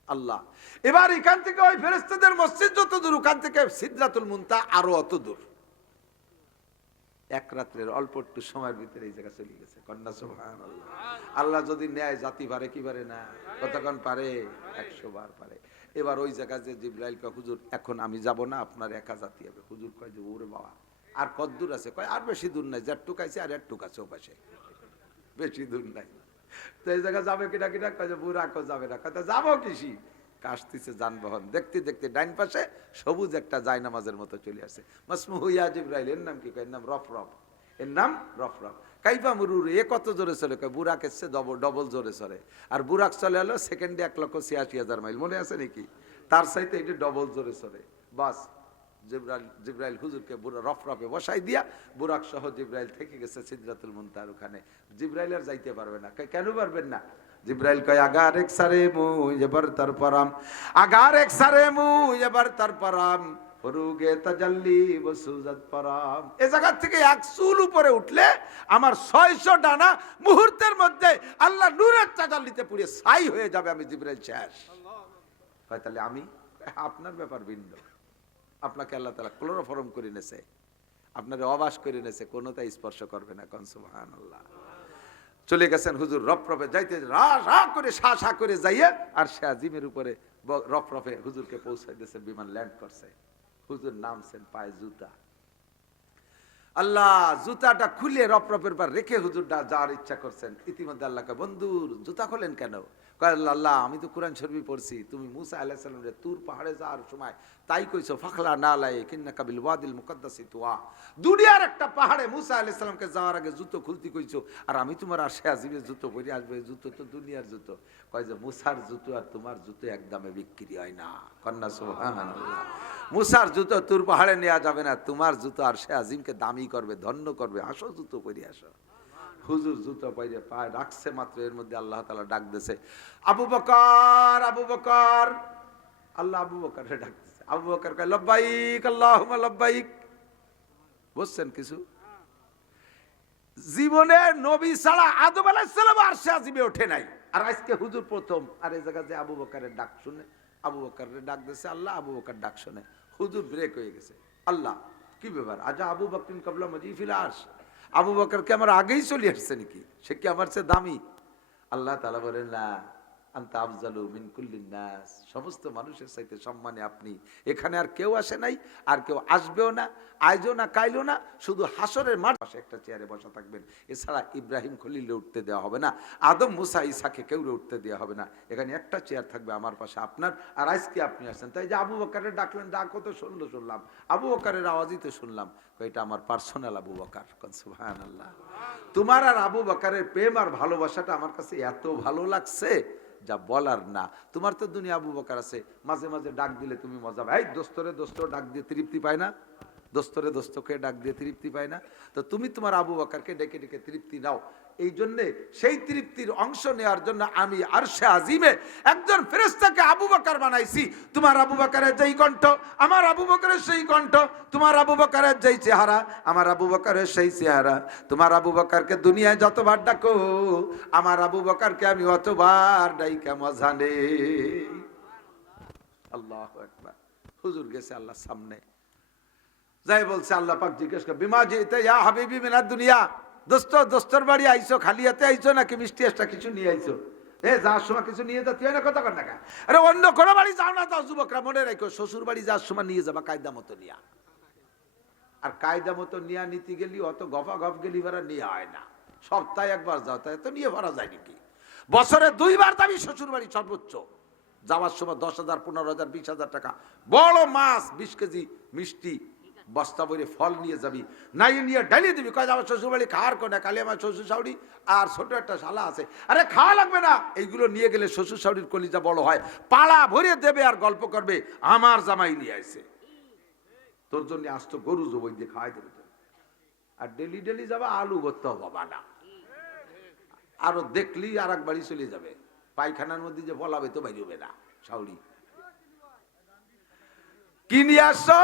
আল্লাহ, এবার এখান থেকে ওই ফেরেশতাদের মসজিদ যত দূর, ওখান থেকে সিদরাতুল মুনতাহা আরো অত দূর। এক রাত্রের অল্প একটু সময়ের ভিতরে এই জায়গা চলে গেছে। কন্যা সুবহানাল্লাহ। আল্লাহ যদি ন্যায় জাতি পারে, কি পারে না? কতক্ষণ পারে? 100 বার পারে। এবার ওই জায়গায় যে জিবরাইল কয়, হুজুর এখন আমি যাব না, আপনার একা জাতি হবে। হুজুর কয় যে ওরে বাবা, আর কত দূর আছে? কয় আর বেশি দূর নাই, যেটুক আছে আর একটুক আছে ও পাশে, বেশি দূর নাই। তো এই জায়গা যাবে কিনা কিনা? কয় যে বুড়াকো যাবে না। কয় যাবো কিসি, কাশতেছে যানবাহন। দেখতে দেখতে ডাইন পাশে সবুজ একটা জায়নামাজের মতো চলে আসছে। মাসমুহু ইয়া জিবরাইল, এর নাম কি? কয় এর নাম রফরফ। এর নাম রফরফ। কাইফা মুরুর, এ কত জোরে চলে? কয় বুরাক এসছে ডবল জোরে চলে। আর বুরাক চলে এলো সেকেন্ডে 1,86,000 মাইল, মনে আছে নাকি? তার সাথে এটি ডবল জোরে চলে। বাস জিবরাইল হুজুরকে রফরফে বসাই দিয়া বুরাক সহ জিবরাইল থেকে গেছে সিদরাতুল মুনতাহার ওখানে। জিবরাইল আর যাইতে পারবে না। কেন পারবেন না? জিবরাইল কয় আগার এক সারে মুই এবার তার পরাম, আগার এক সারে মুই এবার তার পরাম, ফরুগে তাজাল্লি বসুজাত পরাম। এই জায়গা থেকে এক চুল উপরে উঠলে আমার 600 ডানা মুহূর্তের মধ্যে আল্লাহ নূরের তাজাল্লিতে পুড়ে ছাই হয়ে যাবে। আমি জিবরাইল শেষ। কয় তাহলে আমি? আপনার ব্যাপার ভিন্ন। আপনাকে আল্লাহ তাআলা ক্লোরোফর্ম করে নেছে, আপনারে অবাস করে নেছে, কোনোটাই স্পর্শ করবে না। কোন সুবহানাল্লাহ। চলে গেছেন হুজুর রফরফে, যাইতে রা করে সা করে যাইয়ে আর সে আজিমের উপরে রফরফে হুজুরকে পৌঁছাই দিয়েছে। বিমান ল্যান্ড করছে, হুজুর নামছেন, পায়ে জুতা। আল্লাহ জুতাটা খুলে রফরফের পর রেখে হুজুর যাওয়ার ইচ্ছা করছেন। ইতিমধ্যে আল্লাহকে, বন্ধুর জুতা খোলেন কেন? আল্লাহ আমি তো কোরআন শরীফ পড়ছি, তুমি মুসা আলাইহিস সালামের তুর পাহাড়ে যাওয়ার সময় তাই কইছো, ফাখলা না লাই কিন্নাকা বিল ওয়াদিল মুকদ্দাসি তুয়া। দুনিয়ার একটা পাহাড়ে মুসা আলাইহিস সালামকে যাওয়ার আগে জুতো খুলতে কইছো, আর আমি তোমার আসে আজিবে জুতো পরে আসবে। জুতো তো দুনিয়ার জুতো। কয় যে মুসার জুতো আর তোমার জুতো এক দামে বিক্রি হয় না। কন্যা সুবহানাল্লাহ। মুসার জুতো তুর পাহাড়ে নেওয়া যাবে না, তোমার জুতো আর সে আজিমকে দামি করবে, ধন্য করবে। আসো জুতো পরে আসো। হুজুর জুতো পাইরে পায়ে রাখছে মাত্র, এর মধ্যে আল্লাহ তাআলা ডাক দিয়েছে, আবু বকর, আবু বকর। আল্লাহ আবু বকরকে ডাক দিয়েছে। আবু বকর কয় লব্বাইক আল্লাহুম্মা লব্বাইক। বুঝছেন কিছু? জীবনে নবী ছাড়া আদম আলাইহিস সালাম আরশে আজিমে ওঠে নাই, আর আজকে হুজুর প্রথম। আর এই জায়গা যে আবু বকরের ডাক শুনে, আবু বকরের ডাক দিয়েছে আল্লাহ। আবু বকর ডাক শুনে হুজুর ব্রেক হয়ে গেছে। আল্লাহ কি ব্যাপার? আজা আবু বকরিন ক্বাবলা মাজিফিল আরশ, আবু বকর কি আমার আগেই চলে আসছে নাকি? সে কি আমার চেয়ে দামি? আল্লাহ তাআলা বলেন না, আনতা আফজালু মিন কুল্লিন নাস, সমস্ত মানুষের চাইতে সম্মানে আপনি। এখানে আর কেউ আসে নাই, আর কেউ আসবেও না, আজও না, কাইলও না, শুধু হাসরের মাঠ পাশে একটা চেয়ারে বসা থাকবেন। এছাড়া ইব্রাহিম খলিলে উঠতে দেওয়া হবে না, আদম মুসা ইসাকে কেউ উঠতে দেওয়া হবে না। এখানে একটা চেয়ার থাকবে আমার পাশে আপনার। আর আজকে আপনি আসছেন, তাই যে আবু বকরের ডাকলেন, ডাকও তো শুনলাম, আবু বকরের আওয়াজই তো শুনলাম। এটা আমার পার্সোনাল আবু বকর। সুবহানাল্লাহ। তোমার আর আবু বকরের প্রেম আর ভালোবাসাটা আমার কাছে এত ভালো লাগছে যা বলার না। তোমার তো দুনিয়া আবু বকর আছে, মাঝে মাঝে ডাক দিলে তুমি মজা পাই। দোস্তরে দোস্ত ডাক দিয়ে তৃপ্তি পায় না? দোস্তরে দোস্তকে ডাক দিয়ে তৃপ্তি পায় না? তো তুমি তোমার আবু বকরকে ডেকে ডেকে তৃপ্তি নাও। এই জন্যে সেই তৃপ্তির অংশ নেওয়ার জন্য আমি আরশে আজিমে একজন ফেরেশতাকে আবু বকর বানাইছি। তোমার আবু বকরের যেই কণ্ঠ, আমার আবু বকরের সেই কণ্ঠ। তোমার আবু বকরের যেই চেহারা, আমার আবু বকরের সেই চেহারা। তোমার আবু বকরকে দুনিয়ায় যতবার ডাকো, আমার আবু বকরকে আমি অতবার ডাইকা মজা নেই। আল্লাহু আকবার। হুজুর গেছে আল্লাহর সামনে, যাই বলছে আল্লাহ পাক জিজ্ঞেস করে, বিমা জিতে ইয়া হাবিবি মিনাদ দুনিয়া, দোস্ত দোস্তর বাড়ি আইছো, খালি হাতে আইছো নাকি মিষ্টি একটা কিছু নিয়ে আইছো? যাওয়ার সময় কিছু নিয়ে যা, তুই না কথা কর না। আরে অন্য কোনো বাড়ি যাও না, যাও যুবকরা, মনে রাখো শ্বশুর বাড়ি যাওয়ার সময় নিয়ে যাবা কায়দা মতো নিয়া। আর কায়দা মতো নিয়া নিতে গেলি অত গফা গফ গেলি ভাড়া নিয়ে হয় না। সপ্তাহে একবার যাও, তাই তো নিয়ে ভরা যায় নাকি? বছরে 2 বার যাবি শ্বশুর বাড়ি সর্বোচ্চ। যাওয়ার সময় 10,000, 15,000, 20,000 টাকা বড় মাছ, 20 কেজি মিষ্টি, বস্তা বইরে ফল নিয়ে যাবি, নাই নিয়ে ঢালিয়ে দিবি। কয় আমার শ্বশুর বাড়ি খাওয়ার কোনে, কালি আমার শ্বশুর শাশুড়ি আর ছোট একটা শালা আছে। আরে খাওয়া লাগবে না, এইগুলো নিয়ে গেলে শ্বশুর শাশুড়ির কলিজা বড় হয়, পাড়া ভরে দেবে আর গল্প করবে আমার জামাই নিয়ে আসে, তোর জন্য আসতো গরু জবই দিয়ে খাওয়াই দেবে। আর ডেলি ডেলি যাবা, আলু ভর্তা বাবা না, আরো দেখলি আর এক বাড়ি চলে যাবে, পায়খানার মধ্যে যে বলাবে তো বাইরে না শাউরি। কি নিয়ে আসছো?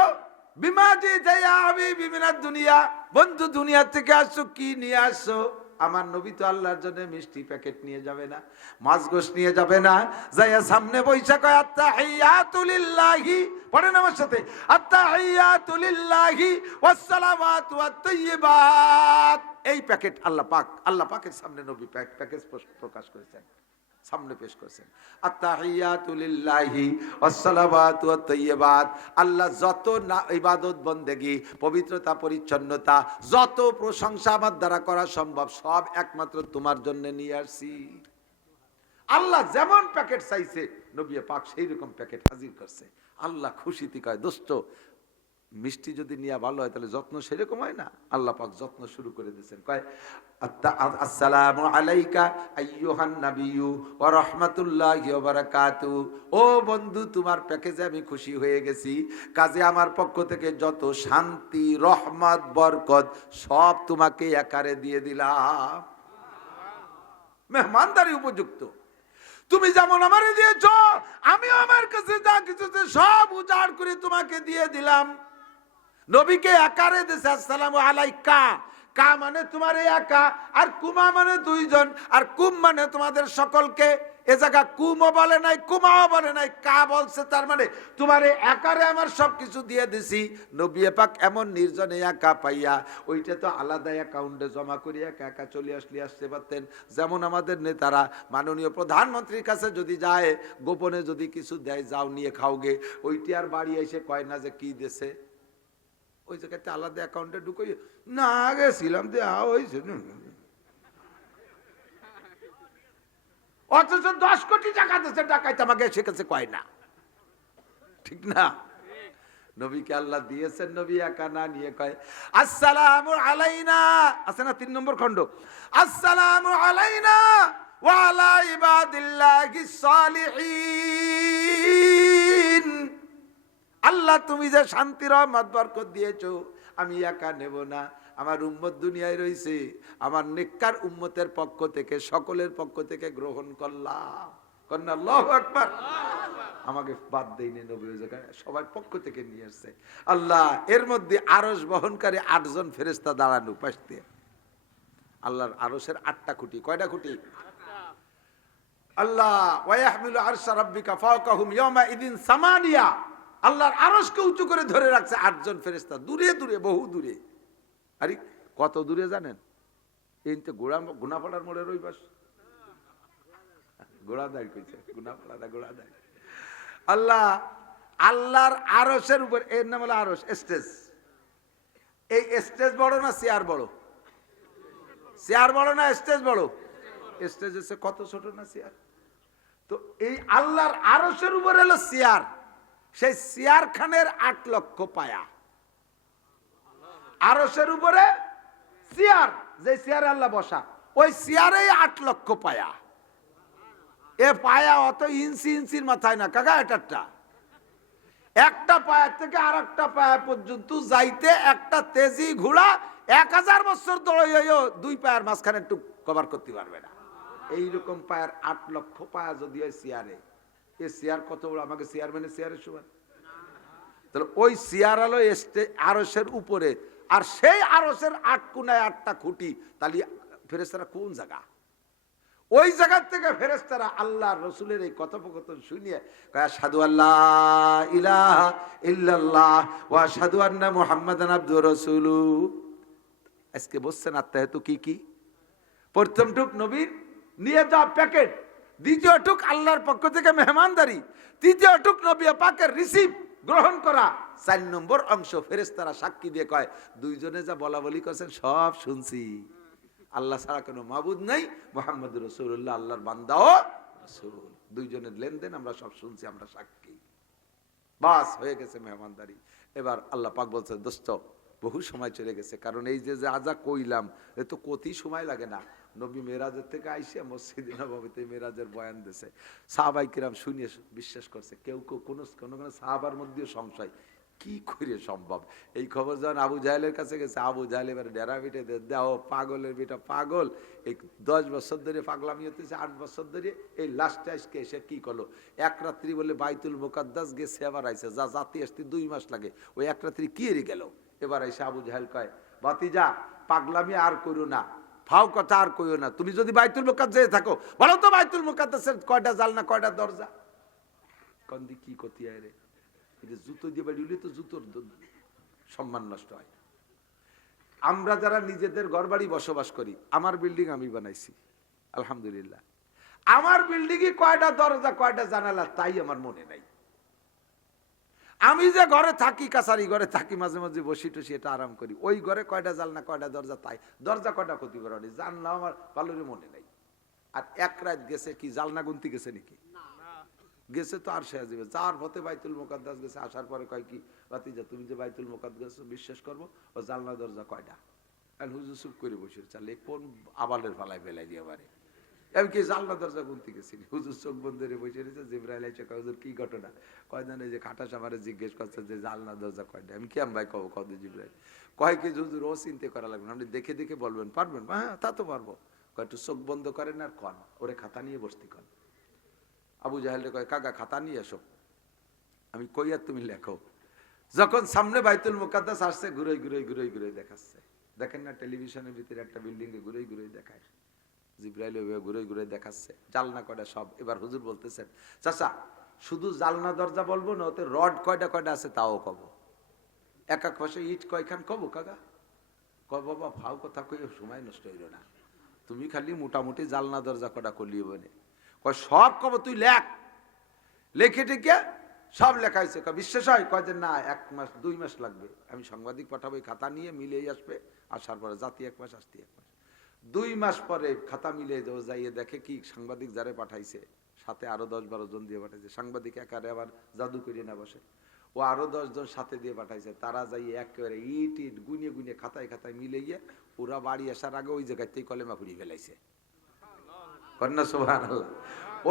বিমাজি যাইয়া আমি বিমিনার দুনিয়া, বন্ধু দুনিয়া থেকে আসছো, কি নিয়ে আসছো? আমার নবী তো আল্লাহর জন্য মিষ্টি প্যাকেট নিয়ে যাবে না, মাছ গোশ নিয়ে যাবে না, যাইয়া সামনে বৈশা কয় আত্তাহিয়াতু লিল্লাহি, পড়েন আমার সাথে, আত্তাহিয়াতু লিল্লাহি ওয়াসসালামাতু ওয়াত-তাইয়্যিবাত। এই প্যাকেট আল্লাহ পাকের সামনে নবী প্যাকেজ প্রকাশ করেছেন, সামনে পেশ করেছেন। আত্তাহিয়াতু লিল্লাহি ওয়াসসালাওয়াতু ওয়াত-তাইয়্যিবাত। আল্লাহ যত ইবাদত বন্দেগী, পবিত্রতা, পরিচ্ছন্নতা, যত প্রশংসা আমার দ্বারা করা সম্ভব সব একমাত্র তোমার জন্য নিয়ে আসছি। আল্লাহ যেমন প্যাকেট চাইছে নবী পাক সেই রকম প্যাকেট হাজির করছে। আল্লাহ খুশিতে কয়, দোস্ত মিষ্টি যদি নিয়ে ভালো হয় তাহলে যত্ন সেরকম হয় না? আল্লাহ পাক যত্ন শুরু করে দিয়েছেন। কয় আসসালামু আলাইকা আইয়ুহান নাবিয়্যু ওয়া রাহমাতুল্লাহি ওয়া বারাকাতুহু। ও বন্ধু, তোমার প্যাকেজে আমি খুশি হয়ে গেছি, কাজে আমার পক্ষ থেকে যত শান্তি, রহমত, বরকত সব তোমাকে একারে দিয়ে দিলাম। মেহমানদারি উপযুক্ত। তুমি যেমন আমারে দিয়েছো, আমিও আমার কাছে যা কিছু সব উজাড় করে তোমাকে দিয়ে দিলাম। নবীকে একারে দিয়েছে আসসালামু আলাইকা। কা মানে তোমার একা, আর কুমা মানে 2 জন, আর কুম মানে তোমাদের সকলকে। এ জায়গা কুমও বলে নাই, কুমাও বলে নাই, কা বলছে। তার মানে তোমার একারে আমার সবকিছু দিয়ে দিছি। নবী পাক এমন নির্জনে একা পাইয়া ওইটা তো আলাদা অ্যাকাউন্টে জমা করি একা একা চলে আসতে পারতেন। যেমন আমাদের নেতারা মাননীয় প্রধানমন্ত্রীর কাছে যদি যায়, গোপনে যদি কিছু দেয়, যাও নিয়ে খাওগে, ওইটি আর বাড়ি এসে কয় না যে কি দেশে, ওই জায়গাতে আলাদা অ্যাকাউন্টে ঢুকে না গেছিলাম দেওয়া হয়েছে। অথচ 10 কোটি টাকা দিচ্ছে, টাকাইতে আমাকে শিখেছে কয় না, ঠিক না? নবীকে আল্লাহ দিয়েছেন, নবী একা না নিয়ে কয় আসসালামু আলাইনা, আছে না 3 নম্বর খণ্ড, আসসালামু আলাইনা ওয়া আলা ইবাদিল্লাহিস সালিহিন। আল্লাহ তুমি যে শান্তি, রহমত, বরকত দিয়েছো, আমি একা নেব না, আমার উম্মত দুনিয়ায় রয়েছে, আমার নেককার উম্মতের পক্ষ থেকে, সকলের পক্ষ থেকে গ্রহণ করলাম। কন্যা আল্লাহু আকবার। আমাকে বাদ দেয়নি নবী, ওই জায়গায় সবার পক্ষ থেকে নিয়ে আসছে আল্লাহ। এর মধ্যে আরশ বহনকারী 8 জন ফেরেশতা দাঁড়ানো পাশ দিয়ে। আল্লাহর আরশের 8টা খুঁটি। কয়টা খুঁটি? আল্লাহ ওয়ায়াহমিলু আরশা রাব্বিকা ফাওকাহুম ইয়াওমা ইদিন সামানিয়া। আল্লাহর আরশকে উঁচু করে ধরে রাখছে 8 জন ফেরেশতা, দূরে দূরে, বহু দূরে। আরে কত দূরে জানেন? এই তো গুনাপাড়ার মোড়ের ওই পাশ। ঘোড়া দাঁড় কইছে, গুনা পালাদা ঘোড়া দাঁড়। আল্লাহ আল্লাহর আরশের উপর, এর নাম হলো আরশ, স্টেজ। এই স্টেজ বড় না চেয়ার বড়? চেয়ার বড় না স্টেজ বড়? স্টেজ এসে কত ছোট না চেয়ার। তো এই আল্লাহর আরশের উপর হলো চেয়ার, সেই চেয়ার খানের 8 লক্ষ পায়া। আরশের উপরে চেয়ার, যে চেয়ারে আল্লাহ বসা, ওই চেয়ারে 8 লক্ষ পায়া। এ পায়া অত ইঞ্চি ইঞ্চির মাথায় না কাকা, এটা একটা পায়া থেকে আর একটা পায়া পর্যন্ত যাইতে একটা তেজি ঘোড়া 1000 বছর দৌড়াইও 2 পায়ের মাঝখানে একটু কভার করতে পারবে না। এইরকম পায়ের 8 লক্ষ পায়া যদি হয় চেয়ারে, এ চেয়ার কত বড়? আমাকে চেয়ারম্যানের চেয়ারের সমান। তাহলে ওই চেয়ার আলো আরশের উপরে, আর সেই আরশের 8 কোণায় 8টা খুঁটি। তাহলে ফেরেশতারা কোন জায়গা? ওই জায়গার থেকে ফেরেশতারা আল্লাহ রসুলের এই কথোপকথন শুনিয়ে আশহাদু আল্লাহ ইলাহা ইল্লাল্লাহ ওয়া আশহাদু আন্না মুহাম্মাদান আবদুহু রাসূলুহু। আজকে বলছেন আত্মায়াতু কি কি? প্রথম টুক নবীর নিয়ে যাওয়া প্যাকেট, দ্বিতীয় টুক আল্লাহর পক্ষ থেকে মেহমানদারি, তৃতীয় টুক নবী পাকের রিসিভ গ্রহণ করা, 4 নম্বর অংশ ফেরেশতারা সাক্ষী দিয়ে কয় দুইজনে যা বলা বলি করছেন সব শুনছি। আল্লাহ ছাড়া কোনো মাবুদ নাই, মুহাম্মদুর রাসূলুল্লাহ আল্লাহর বান্দা ও রাসূল। দুইজনের লেনদেন আমরা সব শুনছি, আমরা সাক্ষী। বাস হয়ে গেছে মেহমানদারি। এবার আল্লাহ পাক বলছে দোস্ত বহু সময় চলে গেছে, কারণ এই যে যা কইলাম এ তো কতই সময় লাগে না। নবী মেরাজের থেকে আইসে মসজিদে নববীতে মেরাজের বয়ান দিয়েছে, সাহাবাই কিরাম শুনিয়ে বিশ্বাস করছে। কেউ কেউ কোনো সাহাবার মধ্যেও সংশয়, কি করে সম্ভব? এই খবর যখন আবু জাহেলের কাছে গেছে, আবু জাহেল এবার ডেরা পিঠে দেও পাগলের বেটা পাগল, এই 10 বছর ধরে পাগলামি হতেছে, 8 বছর ধরে, এই লাস্টে আজকে এসে কি করলো? 1 রাত্রি বলে বাইতুল মুকাদ্দাস গেছে, আবার আইসে, যা জাতি আসতে 2 মাস লাগে, ওই 1 রাত্রি কি এড়ে গেল? এবার এসে আবু জাহেল কয় ভাতিজা পাগলামি আর করো না, ফাও কথা আর কইও না, তুমি যদি বাইতুল মুকাদ্দাসে থাকো বলো তো বাইতুল মুকাদ্দাসের কয়টা জানলা কয়টা দরজা? কন্দি কি কতি আয় রে, জুতো দিয়ে বাড়ি হলে তো জুতোর সম্মান নষ্ট হয়। আমরা যারা নিজেদের ঘর বাড়ি বসবাস করি, আমার বিল্ডিং আমি বানাইছি আলহামদুলিল্লাহ, আমার বিল্ডিং এ কয়টা দরজা কয়টা জানালা তাই আমার মনে নাই। আমি যে ঘরে থাকি, কাছারি ঘরে থাকি, মাঝে মাঝে বসি টসি এটা আরাম করি, ওই ঘরে কয়টা জানলা কয়টা দরজা তাই, দরজা কয়টা ক্ষতি করা জানলা আমার ভালোরে মনে নাই। আর 1 রাত গেছে কি জালনা গুনতি গেছে নাকি? গেছে তো আর শেষ যাবে, যার পথে বাইতুল মুকাদ্দাস গেছে, আসার পরে কয় কি ভাতিজা তুমি যে বাইতুল মুকাদ্দাস বিশ্বাস করবো, ও জানলা দরজা কয়টা? কারণ হুজুর চুপ করে বসে, চালে কোন আবালের ফালায় ফেলাই দিয়ে পারে, আমি কি জানলা দরজা গুনতে গেছি? হুজুর চোখ বন্ধ করে বসে রয়েছে। জিবরাইল এসে কয় হুজুর কি ঘটনা? কয়দিন এই যে খাটাস আমারে জিজ্ঞেস করছে যে জানলা দরজা কয়টা? আমি কেমন ভাই কব কদ জিবরাইল কয় কি হুজুর ও চিনতে করা লাগবে না, আপনি দেখে দেখে বলবেন, পারবেন? হ্যাঁ তা তো পারবো। কয় একটু চোখ বন্ধ করেন আর কন, ওরে খাতা নিয়ে বসতে কন। আবু জাহেল কয় কাকা খাতা নিয়ে এসো, আমি কই আর তুমি লেখো। যখন সামনে বাইতুল মুকাদ্দাস আসছে, ঘুরে ঘুরে ঘুরে ঘুরে দেখাচ্ছে, দেখেন না টেলিভিশনের ভিতরে একটা বিল্ডিং এ ঘুরে ঘুরে দেখায়, জিবরাইল ঘুরে ঘুরে দেখাচ্ছে জালনা কয়টা সব। এবার হুজুর বলতেছেন চাচা শুধু জালনা দরজা বলবো না, ওতে রড কয়টা কয়টা আছে তাও কব, এক এক পাশে ইট কয়খান কব কাকা? কয় বাবা ফাও কথা কই সময় নষ্ট হইল না, তুমি খালি মোটামুটি জালনা দরজা কয়টা করলি বলে কয় সব কব, তুই লেখ। লেখে টেকে সব লেখা হয়েছে। বিশ্বাস হয়? কয় যে না 1 মাস 2 মাস লাগবে, আমি সাংবাদিক পাঠাবো, খাতা নিয়ে মিলেই আসবে, আসার পরে জাতি 1 মাস আসতে 1 মাস। 2 মাস পরে খাতা মিলে যাইয়ে দেখে কি সাংবাদিক যারে পাঠাইছে সাথে আরো 10-12 জন দিয়ে পাঠাইছে, সাংবাদিক একারে আবার জাদু করিয়ে না বসে, ও আরো 10 জন সাথে দিয়ে পাঠাইছে, তারা যাইয়ে একেবারে ইট ইট গুনিয়ে গুনিয়ে খাতায় খাতায় মিলে গিয়ে পুরা বাড়ি আসার আগে ওই জায়গাতেই কলেমা পুড়িয়ে ফেলাইছে। কন্যা সুবহানাল্লাহ।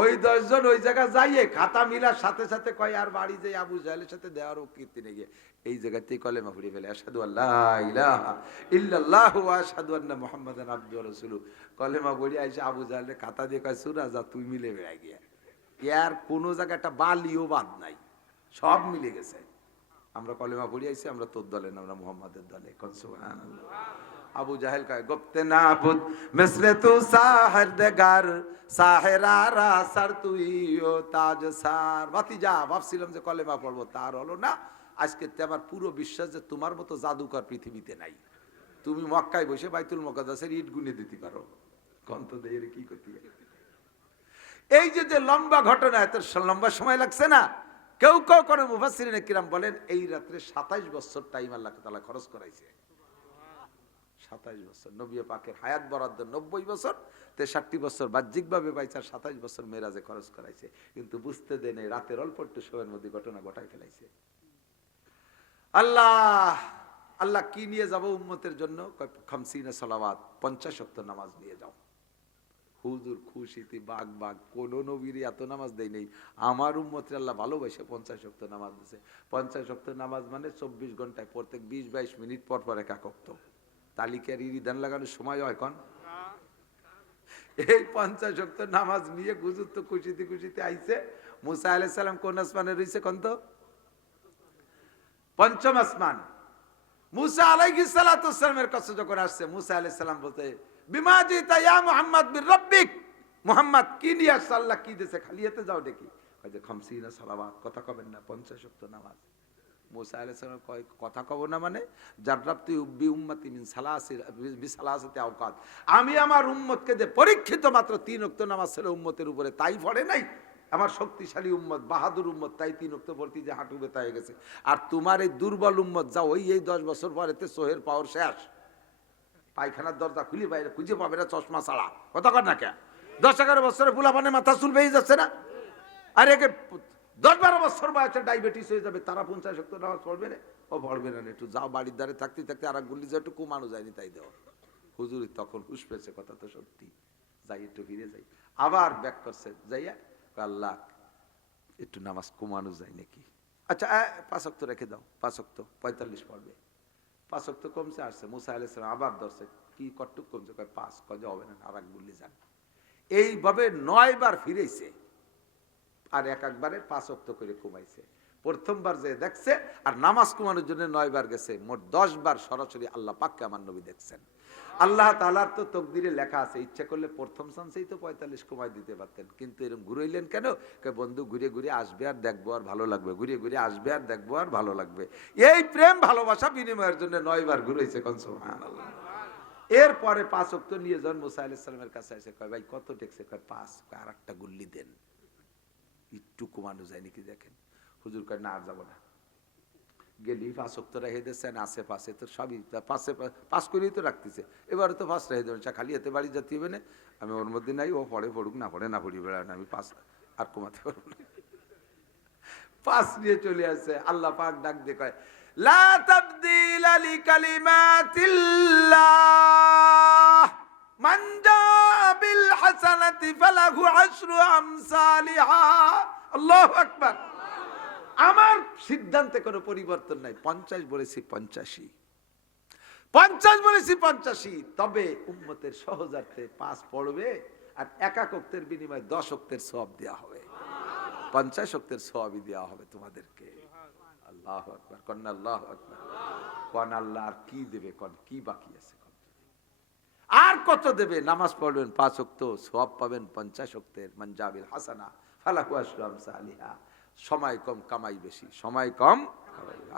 ওই 10 জন ওই জায়গা যাইয়ে খাতা মিলার সাথে সাথে কয় আর বাড়ি যাই আবু জাহেলের সাথে দেওয়ার কীর্তি নিয়ে গিয়ে এই জায়গাতেই কলেমা পড়ে ফেলে, আশহাদু আল্লাহ ইলাহা ইল্লাল্লাহ ওয়া আশহাদু আন্না মুহাম্মাদান আবদুহু ওয়া রাসূলুহু। কলেমা পড়ে আইসা আবু জাহেলের খাতা দিয়ে কয় সূরা যা তুই মিলে বেড়াই গিয়া, ইয়ার কোনো জায়গা একটা বালিও বাদ নাই, সব মিলে গেছে। আমরা কলেমা পড়ে আইছি, আমরা তোর দলে না, আমরা মুহাম্মাদের দলে। কোন সুবহানাল্লাহ। আবু জাহেল কয় গপ্তে নাবুদ মিসলে তু সাহির দেগার সাহেরারা সার তুইও তাজ সার। ভাতিজা ভাবছিলাম যে কলেমা পড়বো, তার হলো না। আজকে আমার পুরো বিশ্বাস যে তোমার মতো জাদুকর পৃথিবীতে নাই। তুমি মক্কায় বসে বাইতুল মুকাদ্দাসের ইট গুনে দিতে পারো, কন্ত দেয়ের কি করতে। এই যে লম্বা ঘটনা, এত লম্বা সময় লাগছে না। কেউ কেউ করে মুফাসসিরিনে কিরাম বলেন এই রাত্রে 27 বছর টাইম আল্লাহ তাআলা খরচ করাইছে। 27 বছর নবী পাকের হায়াত বরাদ্দ 90 বছর, 63 বছর বাহ্যিকভাবে বাইচার 27 বছর মেরাজে খরচ করাইছে। কিন্তু বুঝতে দেনে রাতের অল্প একটু সময়ের মধ্যে ঘটনা ঘটাই ফেলাইছে। আল্লাহ আল্লাহ কি নিয়ে যাব উম্মতের জন্য? 50 সালাওয়াত, 50 ওয়াক্ত নামাজ নিয়ে যাও। হুজুর খুশিতে বাগ বাগ, কোন নবীর এত নামাজ দেয় নেই। আমার উম্মতের আল্লাহ ভালোবাসে 50 ওয়াক্ত নামাজ দিয়েছে। 50 ওয়াক্ত নামাজ মানে 24 ঘন্টায় প্রত্যেক 20-22 মিনিট পর পর এক ওয়াক্ত। তালিকার ইরিদান লাগানোর সময় হয় কন? এই 50 ওয়াক্ত নামাজ নিয়ে হুজুর তো খুশিতে খুশিতে আইছে। মুসা আলাইহিস সালাম কোন আসমানে রইছে কোন তো? পঞ্চম আসমান। মুসা আলাইহিস সালাতু সালামের কাছে যখন আসছে, মুসা আলাইহিস সালাম বলতে বিমা জিতা ইয়া মুহাম্মদ বির রাব্বিক, মুহাম্মদ কি নিয়ে আসছে, আল্লাহ কি দিয়েছে, খালি এতে যাও দেখি। কয় যে 50 সালাওয়াত, কথা কবেন না, 50 ওয়াক্ত নামাজ। মুসা আলাইহিস সালাম কয় কথা কব না মানে জাররাবতু বি উম্মতি মিন সালাসাতি আওকাত, আমি আমার উম্মতকে যে পরীক্ষিত মাত্র 3 ওয়াক্ত নামাজ ছিল উম্মতের উপরে, তাই পড়ে নাই। আমার শক্তিশালী উম্মত, বাহাদুর উম্মত, তাই 3 ওয়াক্ত পড়তে যে হাঁটু ব্যথা হয়ে গেছে। আর তোমার এই দুর্বল উম্মত যা ওই 10 বছর পরেতে সোহের পাওয়ার শেষ, পায়খানার দরজা খুলি বাইরে খুঁজে পাবে না চশমা ছাড়া। কথা কর না কে? 10-11 বছরের পোলাপানে মাথা চুল বেয়ে যাচ্ছে না? আর একে 10-12 বছর বয়সে ডায়াবেটিস হয়ে যাবে, তারা 50 ওয়াক্ত নামাজ পড়বে না? ও পড়বে না। একটু যাও বাড়ির দ্বারে থাকতে থাকতে আর এক গুলি যে একটু কমানো যায়নি তাই দেওয়া। হুজুর তখন হুশ পেয়েছে, কথা তো সত্যি, যাই একটু ফিরে যাই। আবার ব্যাক করছে, যাইয়া আল্লাহ একটু নামাজ কমানো যায় নাকি? আচ্ছা 5 ওয়াক্ত রেখে দাও, 5 ওয়াক্ত 45 পড়বে। 5 ওয়াক্ত কমছে, আসছে মুসা আলাইহিস সালাম আবার ধরছে, কি কটুক কমছে? কয় 5। কয় যে হবে না, আর এক গুলি যান। এইভাবে 9 বার ফিরেছে, আর একবারে 5 ওয়াক্ত করে কমাইছে। প্রথমবার যে দেখছে আর নামাজ কমানোর জন্য 9 বার গেছে, মোট 10 বার সরাসরি আল্লাহ পাককে আমার নবী দেখছেন। আল্লাহ তাআলার তো তকদিরে লেখা আছে, ইচ্ছা করলে প্রথম চান্সেই তো 45 কমাই দিতে পারতেন, কিন্তু এরকম ঘুরাইলেন কেন? বন্ধু ঘুরে ঘুরে আসবে আর দেখবো আর ভালো লাগবে, ঘুরে ঘুরে আসবে আর দেখবো আর ভালো লাগবে। এই প্রেম ভালোবাসা বিনিময়ের জন্য 9 বার ঘুরাইছে। কোন সুবহানাল্লাহ। এরপরে 5 ওয়াক্ত নিয়ে যান মুসা আলাইহিস সালামের কাছে এসে কয় ভাই কত টেকছে? কয় 5। কয় আর একটা গুল্লি দেন, একটু কমানো যায় নাকি দেখেন। হুজুর কয় না আর যাবো না। গেলি 5 ওয়াক্ত রেখে দিচ্ছেন, আছে পাশে তো সবই 5 করেই তো রাখতেছে, এবারে তো 5 রেখে দেবেন, খালি এতে বাড়ি যেতে হবে না। আমি ওর মধ্যে নাই, ও পড়ে পড়ুক, না পড়ে না পড়ি বেড়ায় না, আমি 5 আর কমাতে পারবো না। 5 নিয়ে চলে আসে। আল্লাহ পাক ডাক দিয়ে কয় লা তাবদীলা লিকালিমাতিল্লাহ মান জা বিল হাসানাতি ফালাহু আশরু আমসালিহা। আল্লাহু আকবার। আমার সিদ্ধান্তে কোনো পরিবর্তন নাই। 50 বলেছি 85, 50 বলেছি 85। তবে উম্মতের সহজার্থে 5 পড়বে আর এক ওয়াক্তের বিনিময়ে 10 ওয়াক্তের সওয়াব দেওয়া হবে। 50 ওয়াক্তের সওয়াবই দেওয়া হবে তোমাদেরকে। আল্লাহু আকবার। কোন আল্লাহু আকবার। কোন আল্লাহ আর কি দেবে? কোন কি বাকি আছে? আর কত দেবে? নামাজ পড়বেন 5 ওয়াক্ত, সওয়াব পাবেন 50 ওয়াক্তের। মান জাবিল হাসানা ফালাহু আশরু আমসালিহা। সময় কম কামাই বেশি, সময় কম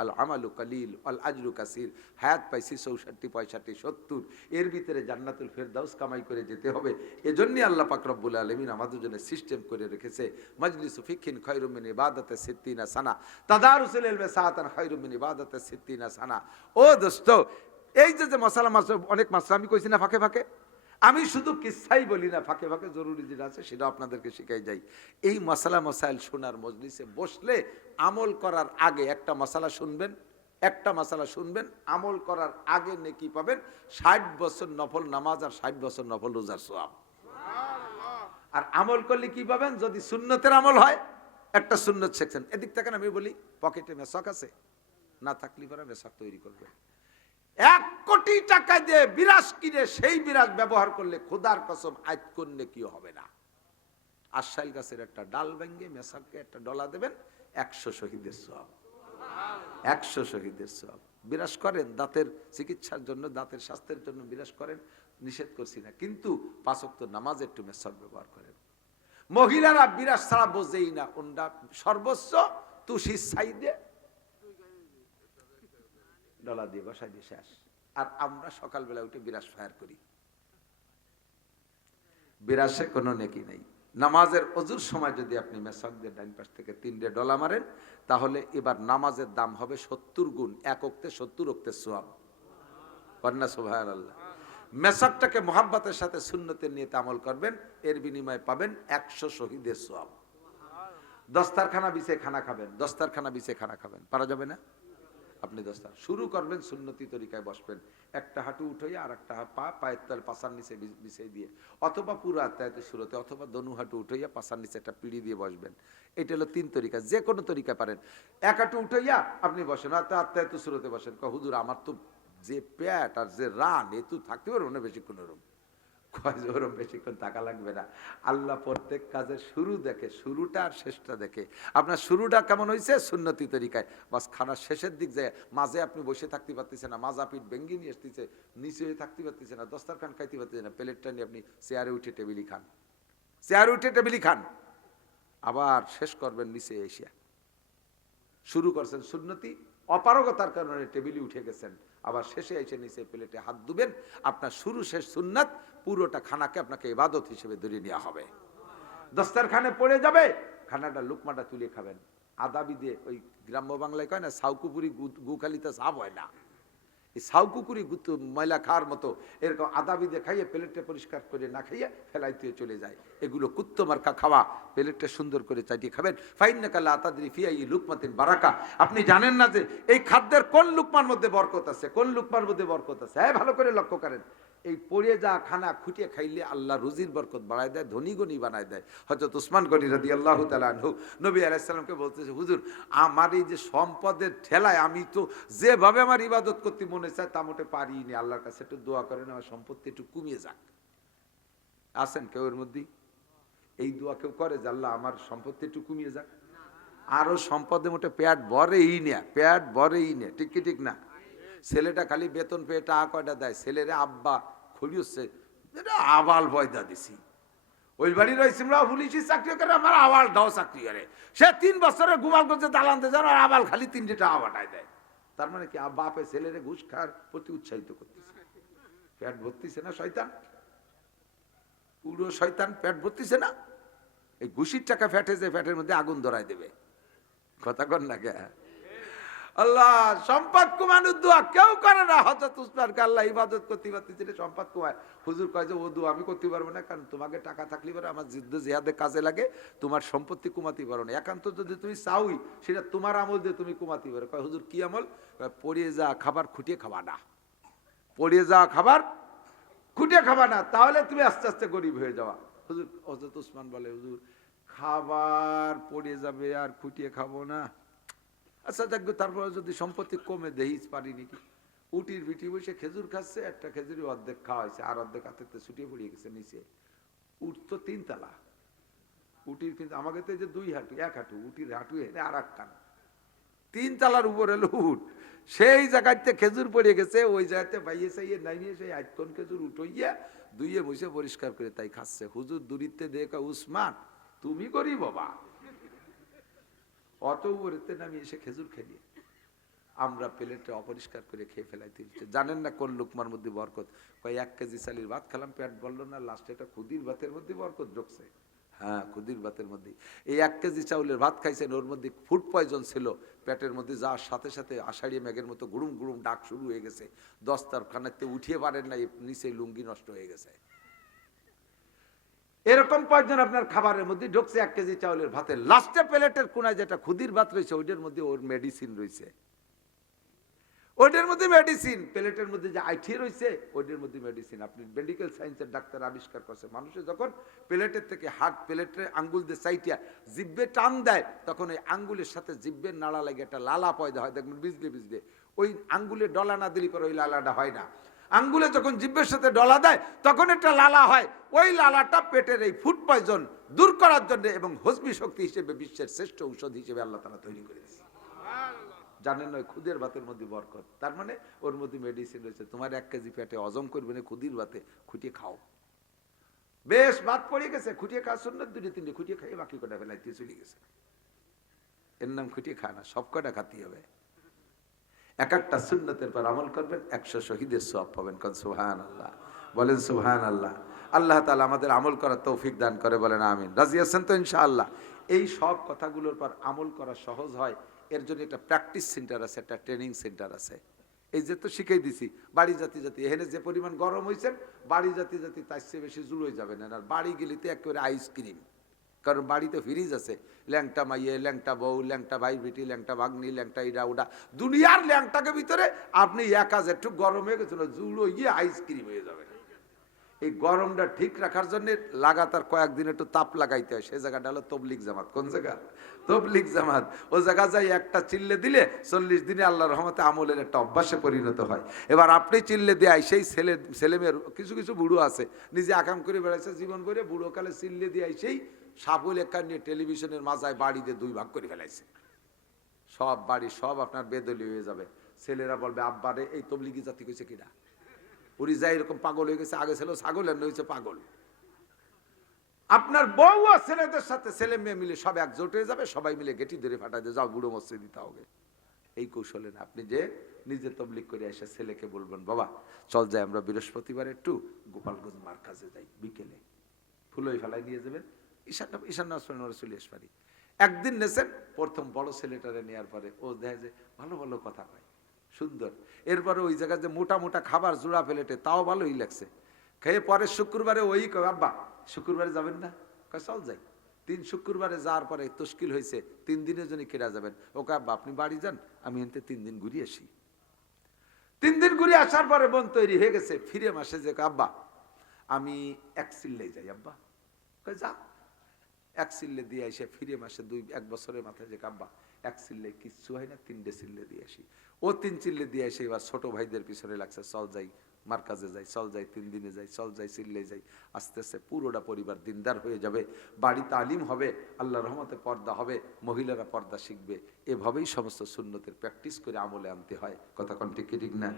আল আমালু কালিল আল আজরু কাসির। হায়াত পাইছি 64, 65, 70, এর ভিতরে জান্নাতুল ফেরদাউস কামাই করে যেতে হবে। এজন্যই আল্লাহ পাক রব্বুল আলামিন আমাদের জন্য সিস্টেম করে রেখেছে মাজলিসু ফিকহিন খায়রুম মিন ইবাদাতি 60 সানা, তাদারুসুল ইলমি সাআতান খায়রুম মিন ইবাদাতি 60 সানা। ও দোস্ত, এই যে মাসালা অনেক মাসলা আমি কইছি না ফাঁকে ফাঁকে, আমি শুধু কিচ্ছাই বলি না, ফাঁকে ফাঁকে জরুরি যেটা আছে সেটা আপনাদেরকে শিখাই যাই। এই মাসালা মাসাইল শোনার মজলিসে বসলে আমল করার আগে একটা মাসালা শুনবেন, একটা মাসালা শুনবেন, আমল করার আগে নেকি পাবেন 60 বছর নফল নামাজ আর 60 বছর নফল রোজার সওয়াব। আর আমল করলে কি পাবেন? যদি সুন্নতের আমল হয়, একটা সুন্নত সেকশন এদিক থেকে আমি বলি পকেটে মেশক আছে, না থাকলে পরে মেশক তৈরি করবে। 1 কোটি টাকা দিয়ে বিরাজ কিনে সেই বিরাজ ব্যবহার করলে খোদার কসম আজ করলে কি হবে না। আশাইল গাছের একটা ডাল ভেঙে মেসাককে একটা ডলা দেবেন, 100 শহীদের সওয়াব। 100 শহীদের সওয়াব। বিরাজ করেন দাঁতের চিকিৎসার জন্য, দাঁতের স্বাস্থ্যের জন্য বিরাজ করেন, নিষেধ করছি না, কিন্তু 5 ওয়াক্ত নামাজে একটু মেসাক ব্যবহার করেন। মহিলারা বিরাজ ছাড়া বোঝেই না, ওনটা সর্বোচ্চ তুষির সাইডে ডলা দিয়ে বসাই দিয়ে শেষ। আর আমরা সকালবেলা উঠে বিরাজ ফায়ার করি, বিরাজে কোনো নেকি নেই। নামাজের অজুর সময় যদি আপনি মেশক দিয়ে ডাইন পাশ থেকে 3 ডলা মারেন, তাহলে এবার নামাজের দাম হবে 70 গুণ, 1 ওক্তে 70 ওক্তের সওয়াব। কন্যা সুবহানাল্লাহ। মেশকটাকে মোহাব্বতের সাথে সুন্নতের নিয়তে আমল করবেন, এর বিনিময়ে পাবেন 100 শহীদের সওয়াব। দস্তারখানা বিছে খানা খাবেন, দস্তারখানা বিছে খানা খাবেন, পারা যাবে না? আপনি দস্তার শুরু করবেন, সুন্নতি তরিকায় বসবেন, একটা হাঁটু উঠাইয়া আর একটা পা পায়ের তল পাশার নিচে বিছিয়ে দিয়ে, অথবা পুরো আত্মায়তের শুরুতে, অথবা দনু হাঁটু উঠাইয়া পাশার নিচে একটা পিড়ি দিয়ে বসবেন। এটা হলো 3 তরিকা, যে কোনো তরিকা পারেন। এক হাঁটু উঠাইয়া আপনি বসেন, আত্মায়তের শুরুতে বসেন, হুজুর আমার তো যে পেট আর যে রান, এ তো থাকতে পারবো না বেশিক্ষণ। ওরম ওরম বেশিক্ষণ থাকা লাগবে না। আল্লাহ প্রত্যেক কাজের শুরু দেখে, শুরুটা আর শেষটা দেখে। আপনার শুরুটা কেমন হয়েছে? সুন্নতি তরিকায়। বাস খানার শেষের দিক যায়, মাঝে আপনি বসে থাকতে পারতেছেন না, মাজা পিঠ ভেঙ্গি নিয়ে আসতেছে, নিচে হয়ে থাকতে পারতেছেন না, দস্তারখান খাইতে পারতেছেন না, প্লেটটা নিয়ে আপনি চেয়ারে উঠে টেবিলি খান, চেয়ারে উঠে টেবিলি খান। আবার শেষ করবেন নিচে এসে। শুরু করছেন সুন্নতি, অপারগতার কারণে টেবিলে উঠে গেছেন, আবার শেষে এসে নিচে প্লেটে হাত ধুবেন। আপনার শুরু শেষ সুন্নাত, পুরোটা খানাকে আপনাকে ইবাদত হিসেবে ধরে নেওয়া হবে। দস্তারখানে পড়ে যাবে, খানাটা লুকমাটা তুলে খাবেন। আদাবি দিয়ে, ওই গ্রাম্য বাংলায় কয় না সাউকুপুরি গুখালিতে সাফ হয় না, এই সাউকুকুরি ময়লা খাওয়ার মতো এরকম আদাবি দিয়ে খাইয়ে প্লেটটা পরিষ্কার করে না খাইয়ে ফেলাইতে চলে যায়। এগুলো কুত্তো মার্কা খাওয়া, প্লেটটা সুন্দর করে চাটিয়ে খাবেন। ফাইন্নাকা লা তাদরি ফি আইয়ি লুকমাতিন বারাকা। আপনি জানেন না যে এই খাদ্যের কোন লুকমার মধ্যে বরকত আছে, কোন লুকমার মধ্যে বরকত আছে। হ্যাঁ, ভালো করে লক্ষ্য করেন। এই পড়ে যা খানা খুঁটিয়ে খাইলে আল্লাহ রুজির বরকত বাড়ায় দেয়, ধনী গনি বানায় দেয়। হযরত উসমান গনি রাদিয়াল্লাহু তাআলা আনহু নবী আলাইহিস সালামকে বলতেছে, হুজুর আমার এই যে সম্পদের ঠেলায় আমি তো যেভাবে আমার ইবাদত করতে মনে চায় তা মোটে পারিনি, আল্লাহর কাছে একটু দোয়া করেন আমার সম্পত্তি একটু কমিয়ে যাক। আছেন কেউ এর মধ্যে এই দোয়া কেউ করে যে আল্লাহ আমার সম্পত্তি একটু কমিয়ে যাক? আরো সম্পদে মোটে পেট ভরেই না, পেট ভরেই না, ঠিক কি ঠিক না? ছেলেটা খালি বেতন পেয়ে টাকা কয়টা দেয়, ছেলেরে আব্বা খুবই হচ্ছে এটা আবাল বয়দা দিছি। ওই বাড়ির ওই সিমরা পুলিশের চাকরি করে, আমার আবাল দাও চাকরি করে। সে 3 বছরে গোপালগঞ্জে দালানতে যান, আর আবাল খালি 3 টাকা বাটায় দেয়। তার মানে কি বাপে ছেলেরে ঘুষ খাওয়ার প্রতি উৎসাহিত করতেছে। পেট ভর্তিছে না শয়তান, পুরো শয়তান পেট ভর্তিছে না। এই ঘুষির টাকা ফ্যাটে যে ফ্যাটের মধ্যে আগুন ধরায় দেবে, কথা কর না কে? আল্লাহ সম্পদ কুমানোর দোয়া কেউ করে না। হযরত উসমানকে আল্লাহ ইবাদত করতে পারতেছিল, সম্পদ কুমায়। হুজুর কয় যে ও দোয়া আমি করতে পারবো না, কারণ তোমাকে টাকা থাকলে পারে আমার যুদ্ধ জিহাদে কাজে লাগে, তোমার সম্পত্তি কুমাতে পারো না। একান্ত যদি তুমি চাওই সেটা তোমার আমল দিয়ে তুমি কুমাতে পারো। কয় হুজুর কি আমল? পড়িয়ে যা খাবার খুঁটিয়ে খাবা না, পড়িয়ে যা খাবার খুঁটিয়ে খাবা না, তাহলে তুমি আস্তে আস্তে গরিব হয়ে যাওয়া। হুজুর হযরত উসমান বলে, হুজুর খাবার পড়ে যাবে আর খুঁটিয়ে খাবো না। আচ্ছা দেখবে, তারপরে যদি সম্পত্তি কমে দেহিস পারি নাকি। উটির বিটি বসে খেজুর খাচ্ছে, একটা খেজুরি অর্ধেক খাওয়া হয়েছে, আর অর্ধেক হাতে ছুটিয়ে পড়িয়ে গেছে নিচে। উট তো 3 তলা, উটির কিন্তু আমাকে তো যে 2 হাঁটু, 1 হাঁটু, উটির হাঁটু এনে আর 1 কান, 3 তলার উপরে উট। সেই জায়গাতে খেজুর পড়ে গেছে, ওই জায়গাতে বাইয়ে চাইয়ে নাইয়ে সেই আটকন খেজুর উঠইয়া দুইয়ে বসে পরিষ্কার করে তাই খাচ্ছে। হুজুর দূরিতে দেখা, উসমান তুমি করি বাবা, অত উপরেতে নামি এসে খেজুর খেলি, আমরা প্লেটে অপরিষ্কার করে খেয়ে ফেলাইতে। জানেন না কোন লুকমার মধ্যে বরকত? কয় 1 কেজি চালের ভাত খেলাম, পেট বললো না, লাস্টে একটা খুদির ভাতের মধ্যে বরকত ঢুকছে। হ্যাঁ, খুদির ভাতের মধ্যে। এই 1 কেজি চাউলের ভাত খাইছেন, ওর মধ্যে ফুড পয়জন ছিল পেটের মধ্যে, যাওয়ার সাথে সাথে আষাঢ়ি মেঘের মতো গুড়ুম গুড়ুম ডাক শুরু হয়ে গেছে। দস্তারখানাতে উঠিয়ে পারেন না, নিচে লুঙ্গি নষ্ট হয়ে গেছে। এরকম পয়জন আপনার খাবারের মধ্যে ঢুকছে 1 কেজি চাউলের ভাতের লাস্টে প্লেটের কোনায় যেটা খুদির ভাত রয়েছে, ওইটার মধ্যে ওর মেডিসিন রয়েছে, ওইটার মধ্যে মেডিসিন। প্লেটের মধ্যে যে আইঠি রয়েছে ওইটার মধ্যে মেডিসিন। আপনি মেডিকেল সায়েন্সের ডাক্তার আবিষ্কার করছে, মানুষের যখন প্লেটের থেকে হাত প্লেটের আঙ্গুল দিয়ে চাইটিয়া জিব্বে টান দেয়, তখন ওই আঙ্গুলের সাথে জিব্বের নাড়া লাগে একটা লালা পয়দা হয়, দেখবেন বিজলে বিজলে। ওই আঙ্গুলে ডলা না দিলে পরে ওই লালাটা হয় না। আঙ্গুলে যখন জিব্বের সাথে ডলা দেয় তখন একটা লালা হয়, ওই লালাটা পেটের এই ফুড পয়জন দূর করার জন্য এবং হজমি শক্তি হিসেবে বিশ্বের শ্রেষ্ঠ ঔষধ হিসেবে আল্লাহ তাআলা তৈরি করেছে। জানেন না, খুদের ভাতের মধ্যে বরকত, তার মানে ওর মধ্যে মেডিসিন রয়েছে। তোমার 1 কেজি পেটে হজম করবে না, খুদির ভাতে খুঁটিয়ে খাও। বেশ ভাত পড়ে গেছে, খুঁটিয়ে খাওয়া সুন্নাত, 2-3 খুঁটিয়ে খাইয়ে বাকি কটা ফেলাইতে চলে গেছে। এর নাম খুঁটিয়ে খায় না, সব কটা খাতে হবে। এক একটা সুন্নতের পর আমল করবেন, 100 শহীদের সওয়াব পাবেন। কোন সুবহানাল্লাহ, বলেন সুবহানাল্লাহ। আল্লাহ তাআলা আমাদের আমল করার তৌফিক দান করে, বলেন আমিন। রাজি আছেন তো ইনশাআল্লাহ? এই সব কথাগুলোর পর আমল করা সহজ হয়, এর জন্য একটা প্র্যাকটিস সেন্টার আছে, একটা ট্রেনিং সেন্টার আছে। এই যে তো শিখাই দিছি, বাড়ি জাতি জাতি এখানে যে পরিমাণ গরম হয়েছেন, বাড়ি জাতি জাতি তার চেয়ে বেশি জুল হয়ে যাবে না। আর বাড়ি গেলিতে একেবারে আইসক্রিম, কারণ বাড়িতে ফ্রিজ আছে। ল্যাংটা মাইয়ে, ল্যাংটা বউ, ল্যাংটা ভাই বেটি, ল্যাংটা ভাগ্নি, ল্যাংটা ইডা উডা, দুনিয়ার ল্যাংটাকে ভিতরে আপনি একাজ একটু গরম হয়ে গেছিল, জুড়ো গিয়ে আইসক্রিম হয়ে যাবে। এই গরমটা ঠিক রাখার জন্য লাগাতার কয়েকদিন একটু তাপ লাগাইতে হয়। সে জায়গাটা হলো তবলিগ জামাত। কোন জায়গা? তবলিগ জামাত। ও জায়গা যাই একটা চিল্লে দিলে 40 দিনে আল্লাহর রহমতে আমলের একটা অভ্যাসে পরিণত হয়। এবার আপনি চিল্লে দেয় সেই ছেলেমেয়ের কিছু কিছু বুড়ো আছে নিজে আকাম করে বেড়াইছে জীবন করে, বুড়ো কালে চিল্লে দিয়ে সেই সাবুল একা নিয়ে টেলিভিশনের মাজায় বাড়িতে 2 ভাগ করে ফেলাইছে। সব বাড়ি সব আপনার বেদলি হয়ে যাবে। ছেলেরা বলবে আব্বারে এই তবলিগি জাতি কইছে কিনা, উনি যাই এরকম পাগল হয়ে গেছে, আগে ছিল ছাগল এমনি হয়েছে পাগল। আপনার বউ আর ছেলেদের সাথে ছেলে মেয়ে মিলে সব একজোট হয়ে যাবে, সবাই মিলে গেটি ধরে ফাটাই দিয়ে যাও বুড়ো মসজিদ দিতে হবে। এই কৌশলে না, আপনি যে নিজে তবলিগ করে এসে ছেলেকে বলবেন বাবা চল যাই আমরা বৃহস্পতিবার একটু গোপালগঞ্জ মার্কাজে যাই, বিকেলে ফুলই ফেলাই নিয়ে যাবেন, ঈশান নামাজ চলে আসতে পারি। একদিন নেছেন, প্রথম বড় ছেলেটারে নেওয়ার পরে ও দেখে যে ভালো ভালো কথা কয়, সুন্দর। এরপরে ওই জায়গায় যে মোটা মোটা খাবার জোড়া প্লেটে, তাও ভালোই লাগছে। খেয়ে পরে শুক্রবারে ওই কয় আব্বা শুক্রবারে যাবেন না? কয় চল যাই। 3 শুক্রবারে যাওয়ার পরে তশকিল হয়েছে 3 দিনের জন্য কেনা যাবেন। ও কয় আব্বা আপনি বাড়ি যান, আমি এনতে 3 দিন ঘুরে আসি। 3 দিন ঘুরে আসার পরে বোন তৈরি হয়ে গেছে, ফিরে মাসে যে আব্বা আমি 1 চিল্লে যাই। আব্বা কয় যা। 1 চিল্লে দিয়ে এসে ফিরে মাসে 1 বছরের মাথায় যে আব্বা 1 চিল্লে কিচ্ছু হয় না, 3টে চিল্লে দিয়ে আসি। ও 3 চিল্লে দিয়ে এসে এবার ছোট ভাইদের পিছনে লাগছে, চল যাই মার্কাজে যাই, চল যাই 3 দিনে যাই, চল যাই চিল্লে যাই। আস্তে আস্তে পুরোটা পরিবার দিনদার হয়ে যাবে, বাড়ি তালিম হবে, আল্লাহর রহমতে পর্দা হবে, মহিলারা পর্দা শিখবে। এভাবেই সমস্ত সুন্নতের প্র্যাকটিস করে আমলে আনতে হয়। কথা কোন ঠিক ঠিক না?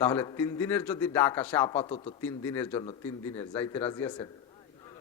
তাহলে 3 দিনের যদি ডাক আসে আপাতত 3 দিনের জন্য, 3 দিনের যাইতে রাজি আছেন?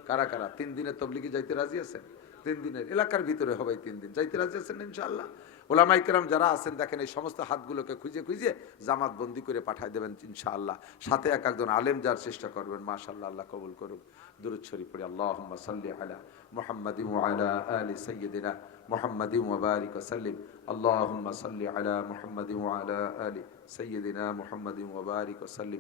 কারা কারা 3 দিনের তবলিগে যাইতে রাজি আছেন? 3 দিনের এলাকার ভিতরে হবে 3 দিন, যাইতে রাজি আছেন ইনশাআল্লাহ? ওলামায়ে কেরাম যারা আছেন দেখেন এই সমস্ত হাতগুলোকে খুঁজে খুঁজে জামাত বন্দি করে পাঠায় দেবেন ইনশাআল্লাহ। সাথে একজন আলেম যার চেষ্টা করবেন, মাশাআল্লাহ, আল্লাহ কবুল করুক। দুরূদ শরীফ পড়ি। আল্লাহুম্মা সাল্লি আলা মুহাম্মাদিন ওয়া আলা আলি সাইয়্যিদিনা মুহাম্মাদিন ওয়া বারিক ওয়া সাল্লিম। আল্লাহুম্মা সাল্লি আলা মুহাম্মাদিন ওয়া আলা আলি সাইয়্যিদিনা মুহাম্মাদিন ওয়া বারিক ওয়া সাল্লিম।